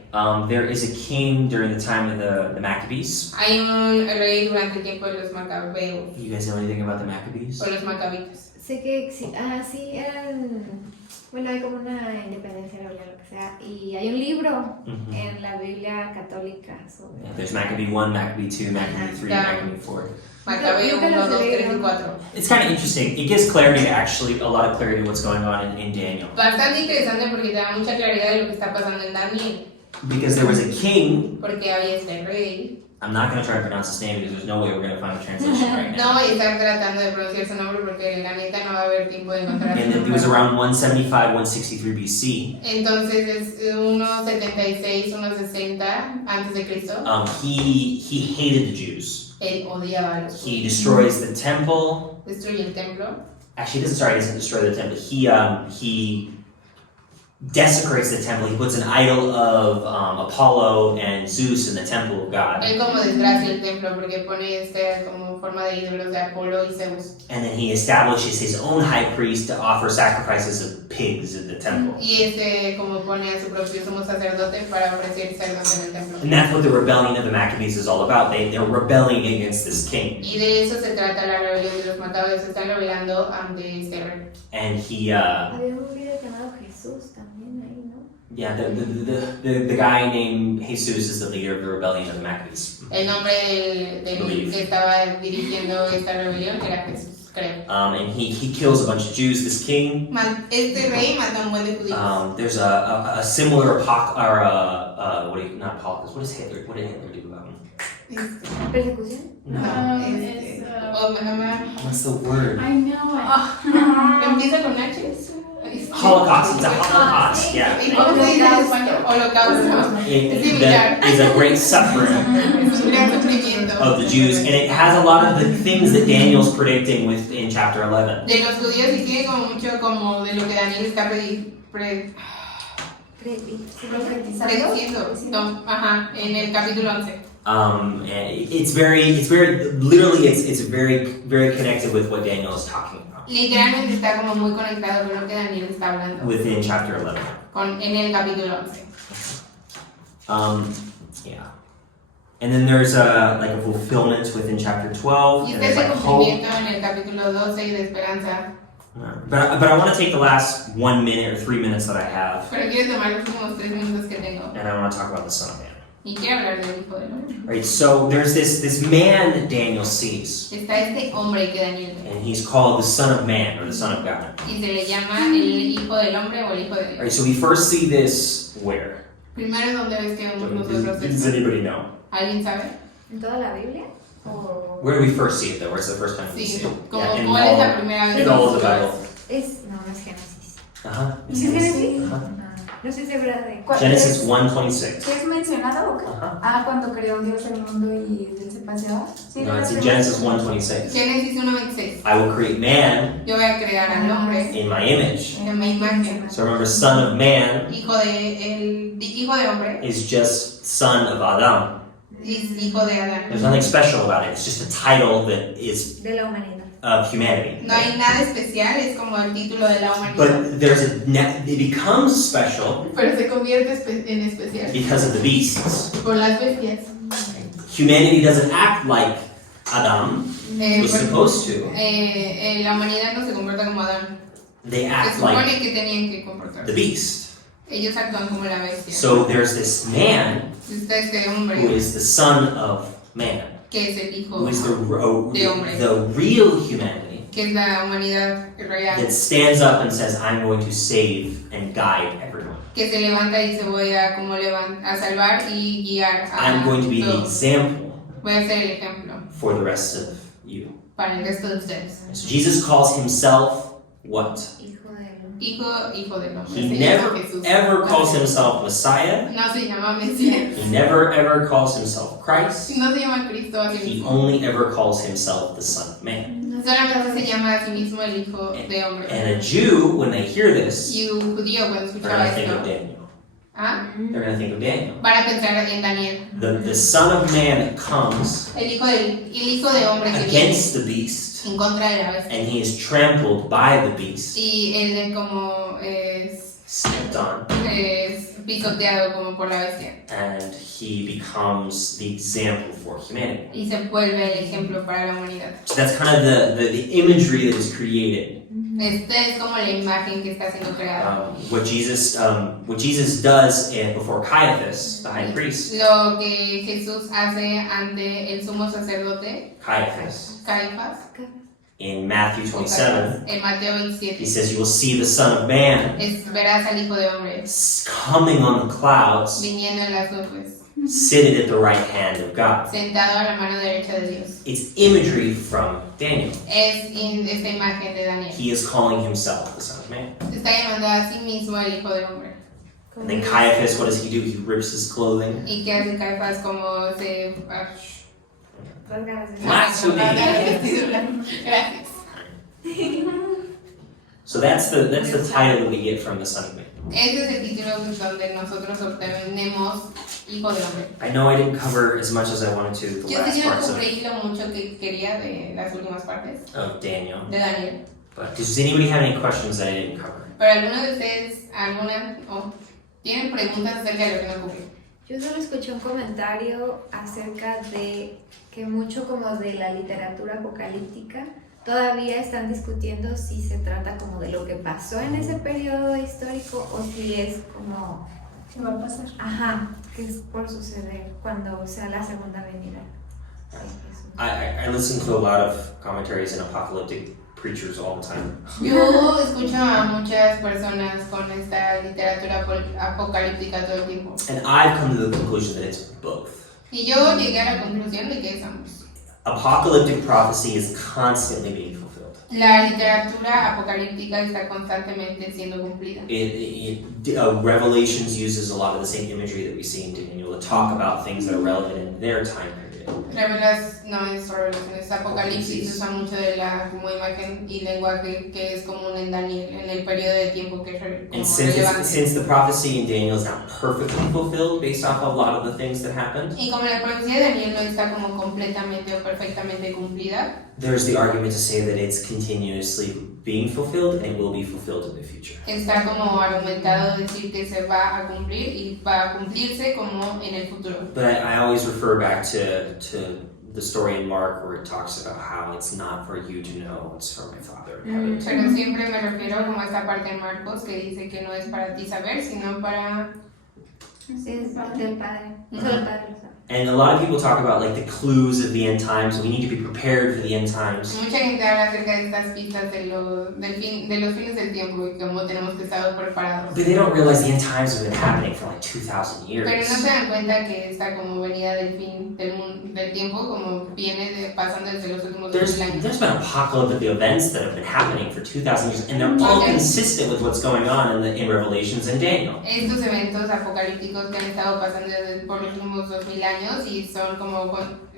There is a king during the time of the Maccabees. Hay un rey durante el tiempo de los macabeos, You guys know anything about the Maccabees? o los macabitas. Sé que sí, eran, bueno, hay como una independencia, o lo que sea, y hay un libro en la Biblia católica sobre... Yeah, there's Maccabee 1, Maccabee 2, Maccabee 3, Yeah. Maccabee 4. Macabeo 1, 2, 3 y 4. It's kind of interesting. It gives clarity, actually, a lot of clarity to what's going on in Daniel. Bastante interesante porque te da mucha claridad de lo que está pasando en Daniel. Because there was a king. Porque había este rey. I'm not going to try to pronounce his name because there's no way we're going to find a translation right now. No voy a estar tratando de pronunciar su nombre porque la neta no va a haber tiempo de encontrar su And it was nombre. around 175, 163 BC. Entonces es 1.76, 1.60 antes de Cristo. He hated the Jews. Él odiaba a los He judíos. destroys the temple. Destruye el templo. Actually, he doesn't destroy the temple. He desecrates the temple. He puts an idol of Apollo and Zeus in the temple of God. Él como desgracia el templo porque pone como forma de ídolos de Apolo y Zeus. And then he establishes his own high priest to offer sacrifices of pigs in the temple. Y como pone a su propio sumo sacerdote para ofrecer cerdos en el templo. And that's what the rebellion of the Maccabees is all about. They're rebelling against this king. Y de eso se trata la rebelión de los macabeos. Se están rebelando ante este rey. And he, Había un líder llamado Jesús también ahí, ¿no? yeah, the guy named Jesus is the leader of the rebellion of the Maccabees. El nombre del que estaba dirigiendo esta rebelión era Jesús, creo. And he kills a bunch of Jews, this king. Este rey mató a un buen de judíos. There's a similar not apocalypse, what is Hitler? What did Hitler do? ¿Persecución? No. What's the word? I know. Empieza con H. Holocaust. It's a Holocaust. Yeah. ¿Y cómo se dice en español? Holocausto. That is a great suffering Es un gran sufrimiento. of the Jews, and it has a lot of the things that Daniel's predicting in chapter 11. De los judíos y tiene como mucho como de lo que Daniel está prediciendo. No, ajá, en el capítulo 11. It's very literally it's very connected with what Daniel is talking about. Literalmente está como muy conectado con lo que Daniel está hablando. Within chapter 11. En el capítulo 11. Yeah. And then there's a fulfillment within chapter 12. Y And este there's es el hope. cumplimiento en el capítulo 12 y de esperanza. But I want to take the last 1 minute or 3 minutes that I have, Pero quiero tomar los últimos 3 minutos que tengo. and I want to talk about the Son of Man. Y quiero hablar del Hijo del Hombre. Right, so there's this man that Daniel sees, Está este hombre que Daniel ve. and he's called the Son of Man, or the Son of God. Y se le llama el Hijo del Hombre o el Hijo de Dios. Right, so we first see this where? Primero, ¿dónde ves que vemos nosotros Does esto? anybody know? ¿Alguien sabe? ¿En toda la Biblia? ¿O...? Where do we first see it, though? Where's the first time we Sí, see it? como in ¿cuál es la all, primera vez in que all of the nosotros Bible. No es Génesis. Uh-huh. ¿Es Génesis? Uh-huh. No estoy segura de... Genesis 1:26. ¿Qué es mencionado o qué? Uh-huh. Cuando creó Dios el mundo y él se paseaba. Sí, No, it's in ¿verdad? Genesis 1:26. Génesis 1:26. I will create man Yo voy a crear al hombre in my image. en mi imagen. So remember, Son of Man Hijo de hombre is just son of Adam. es hijo de Adán. There's nothing special about it. It's just a title that is De la humanidad. of humanity. No hay nada especial, es como el título de la humanidad. But it becomes special Pero se convierte en especial because of the beasts. por las bestias. Humanity doesn't act like Adam was Porque, supposed to. la humanidad no se comporta como Adán. They Se act supone like que tenían que the comportarse. beast. Ellos actúan como la bestia. So there's this man Está este who hombre is the son of man, que es el hijo, who is the hombre. real humanity que es la humanidad real, that stands up and says, I'm going to save and guide everyone. que se levanta y se voy a a salvar y guiar a I'm going to be the todos. example Voy a ser el ejemplo for the rest of you. para el resto de ustedes. So Jesus calls himself what? Hijo del hombre. He Se never llama Jesús. ever calls himself Messiah. No se llama Mesías. He never ever calls himself Christ. No se llama Cristo a sí He mismo. only ever calls himself the Son of Man. Solamente se llama a sí mismo el Hijo de Hombre. And a Jew, when they hear this, Y un judío cuando they're escuchaba going to think of esto, Daniel. They're going to think of Daniel. van a pensar en Daniel. The Son of Man that comes El Hijo de Hombre que viene against the beast, en contra de la bestia. and he is trampled by the beast. Y él como es stepped on, es pisoteado como por la bestia and he becomes the example for humanity. y se vuelve el ejemplo para la humanidad. So that's kind of the imagery that is created. Esta es como la imagen que está siendo creada. What Jesus does before Caiaphas, the high priest. Lo que Jesús hace ante el sumo sacerdote, Caifás. In Matthew 27, en Mateo 27, he says, "You will see the Son of Man verás al Hijo de Hombre coming on the clouds, viniendo en las nubes, seated at the right hand of God." sentado a la mano derecha de Dios. It's imagery from Daniel. Es esta imagen de Daniel. He is calling himself the Son of Man. Se está llamando a sí mismo el Hijo del Hombre. And then Caiaphas, what does he do? He rips his clothing. ¿Y qué hace Caifás? Como se... Blasphemy. Gracias. So that's the title that we get from the Son of Man. Este es el título donde nosotros obtenemos Hijo del Hombre. I know I didn't cover as much as I wanted to the Yo sé last que no parts cubrí lo mucho que quería de las últimas partes of Daniel. de Daniel. But does anybody have any questions that I didn't cover? Pero alguno de ustedes, tienen preguntas acerca de lo que no cubrí. Yo solo escuché un comentario acerca de que mucho como de la literatura apocalíptica todavía están discutiendo si se trata como de lo que pasó en ese periodo histórico o si es como... ¿Qué va a pasar? Ajá, que es por suceder cuando sea la segunda venida de Jesús. I listen to a lot of commentaries and apocalyptic preachers all the time. Yo escucho a muchas personas con esta literatura apocalíptica todo el tiempo. And I've come to the conclusion that it's both. Y yo llegué a la conclusión de que es ambos. Apocalyptic prophecy is constantly being fulfilled. La literatura apocalíptica está constantemente siendo cumplida. Revelations uses a lot of the same imagery that we see in Daniel to talk about things that are relevant in their time period. Revelaciones, Apocalipsis usa mucho de la como imagen y lenguaje que es común en Daniel en el periodo de tiempo que es como relevante. Since the prophecy in Daniel is not perfectly fulfilled based off a lot of the things that happened, Y como la profecía de Daniel no está como completamente o perfectamente cumplida, there's the argument to say that it's continuously being fulfilled and will be fulfilled in the future. está como argumentado decir que se va a cumplir y va a cumplirse como en el futuro. But I always refer back to the story in Mark where it talks about how it's not for you to know, it's for my Father in heaven. Pero siempre me refiero como a esta parte en Marcos que dice que no es para ti saber, sino para... Sí, es del Padre. Solo el Padre lo sabe. And a lot of people talk about like the clues of the end times. We need to be prepared for the end times. Mucha gente habla acerca de estas pistas de los fines del tiempo y cómo tenemos que estar preparados. But they don't realize the end times have been happening for like 2,000 years. Pero no se dan cuenta que esta como venida del fin del tiempo como viene pasando desde los últimos 2000 años. There's been apocalyptic events that have been happening for 2,000 years, and they're all consistent with what's going on in Revelations and Daniel. Estos eventos apocalípticos que han estado pasando por los últimos 2000 años y son como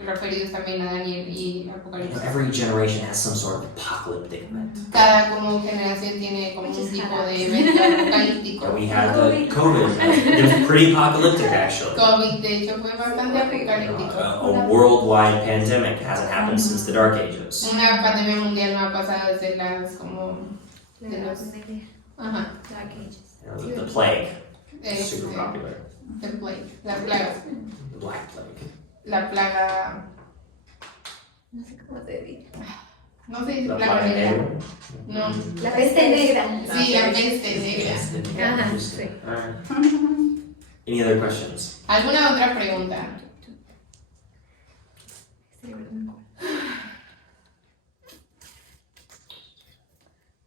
referidos también a Daniel y Apocalipsis. Every generation has some sort of apocalyptic event. Cada como generación tiene como un tipo de evento apocalíptico. We had the COVID. It was pretty apocalyptic actually. COVID de hecho fue bastante apocalíptico. A worldwide pandemic hasn't happened since the Dark Ages. Una pandemia mundial no ha pasado desde las como de los Dark Ages. The plague, super popular. The plague, la plaga. The Black Plague. La plaga. No sé cómo te digo. No sé si La plaga plaga negra. negra. No. La peste negra. Sí, la peste negra. Ajá, sí. Alright. Any other questions? ¿Alguna otra pregunta?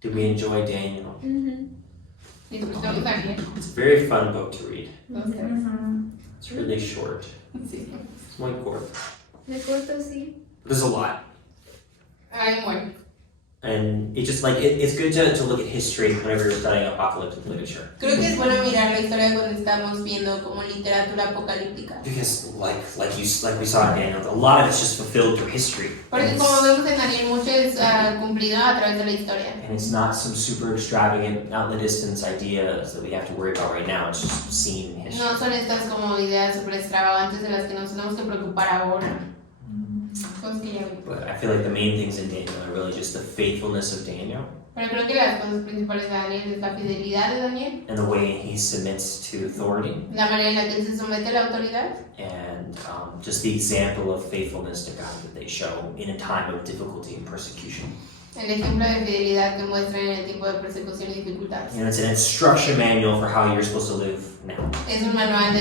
Did we enjoy Daniel? Disfrutamos también. It's a very fun book to read. Los It's really short. Sí. It's muy corto. De corto, sí. There's a lot. Ay, bueno. And it just like it's good to look at history whenever you're studying apocalyptic literature. Creo que es bueno mirar la historia cuando estamos viendo como literatura apocalíptica. Because like we saw in Daniel, a lot of it's just fulfilled through history. Porque como vemos en Daniel, mucho es cumplido a través de la historia. And it's not some super extravagant, out in the distance ideas that we have to worry about right now. It's just seen in history. No son estas como ideas super extravagantes de las que nos tenemos que preocupar ahora. cosas que ya vi. But I feel like the main things in Daniel are really just the faithfulness of Daniel Pero creo que las cosas principales de Daniel es la fidelidad de Daniel, and the way he submits to authority la manera en la que él se somete a la autoridad and just the example of faithfulness to God that they show in a time of difficulty and persecution. el ejemplo de fidelidad que muestran en el tiempo de persecución y dificultades. And it's an instruction manual for how you're supposed to live now. Es un manual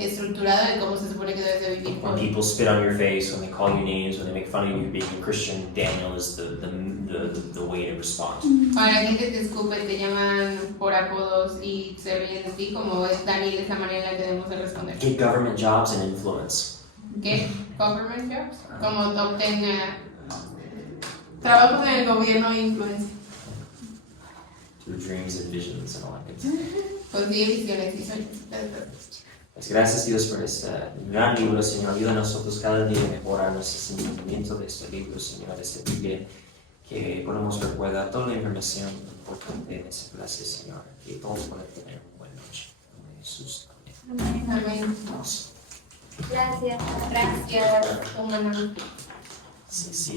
estructurado de cómo se supone que debes de vivir When hoy. people spit on your face, when they call you names, when they make fun of you being a Christian, Daniel is the way to respond. Cuando la gente te escupe, te llaman por apodos y se ríen de ti, como es Daniel, es la manera en la que debemos de responder. Get government jobs and influence. Get government jobs, como obtén trabajos en el gobierno e influencia. Through dreams and visions and all that good stuff. Consigue visiones y sueños. Pues gracias Dios por este gran libro, Señor. Ayuda a nosotros cada día a mejorar nuestro entendimiento de este libro, Señor, de este Biblia, que podamos recordar toda la información importante de esa clase, Señor, y todos puedan tener una buena noche. En Jesús. Amén. Amén. Vamos. Gracias. Gracias. Humano. Sí, sí.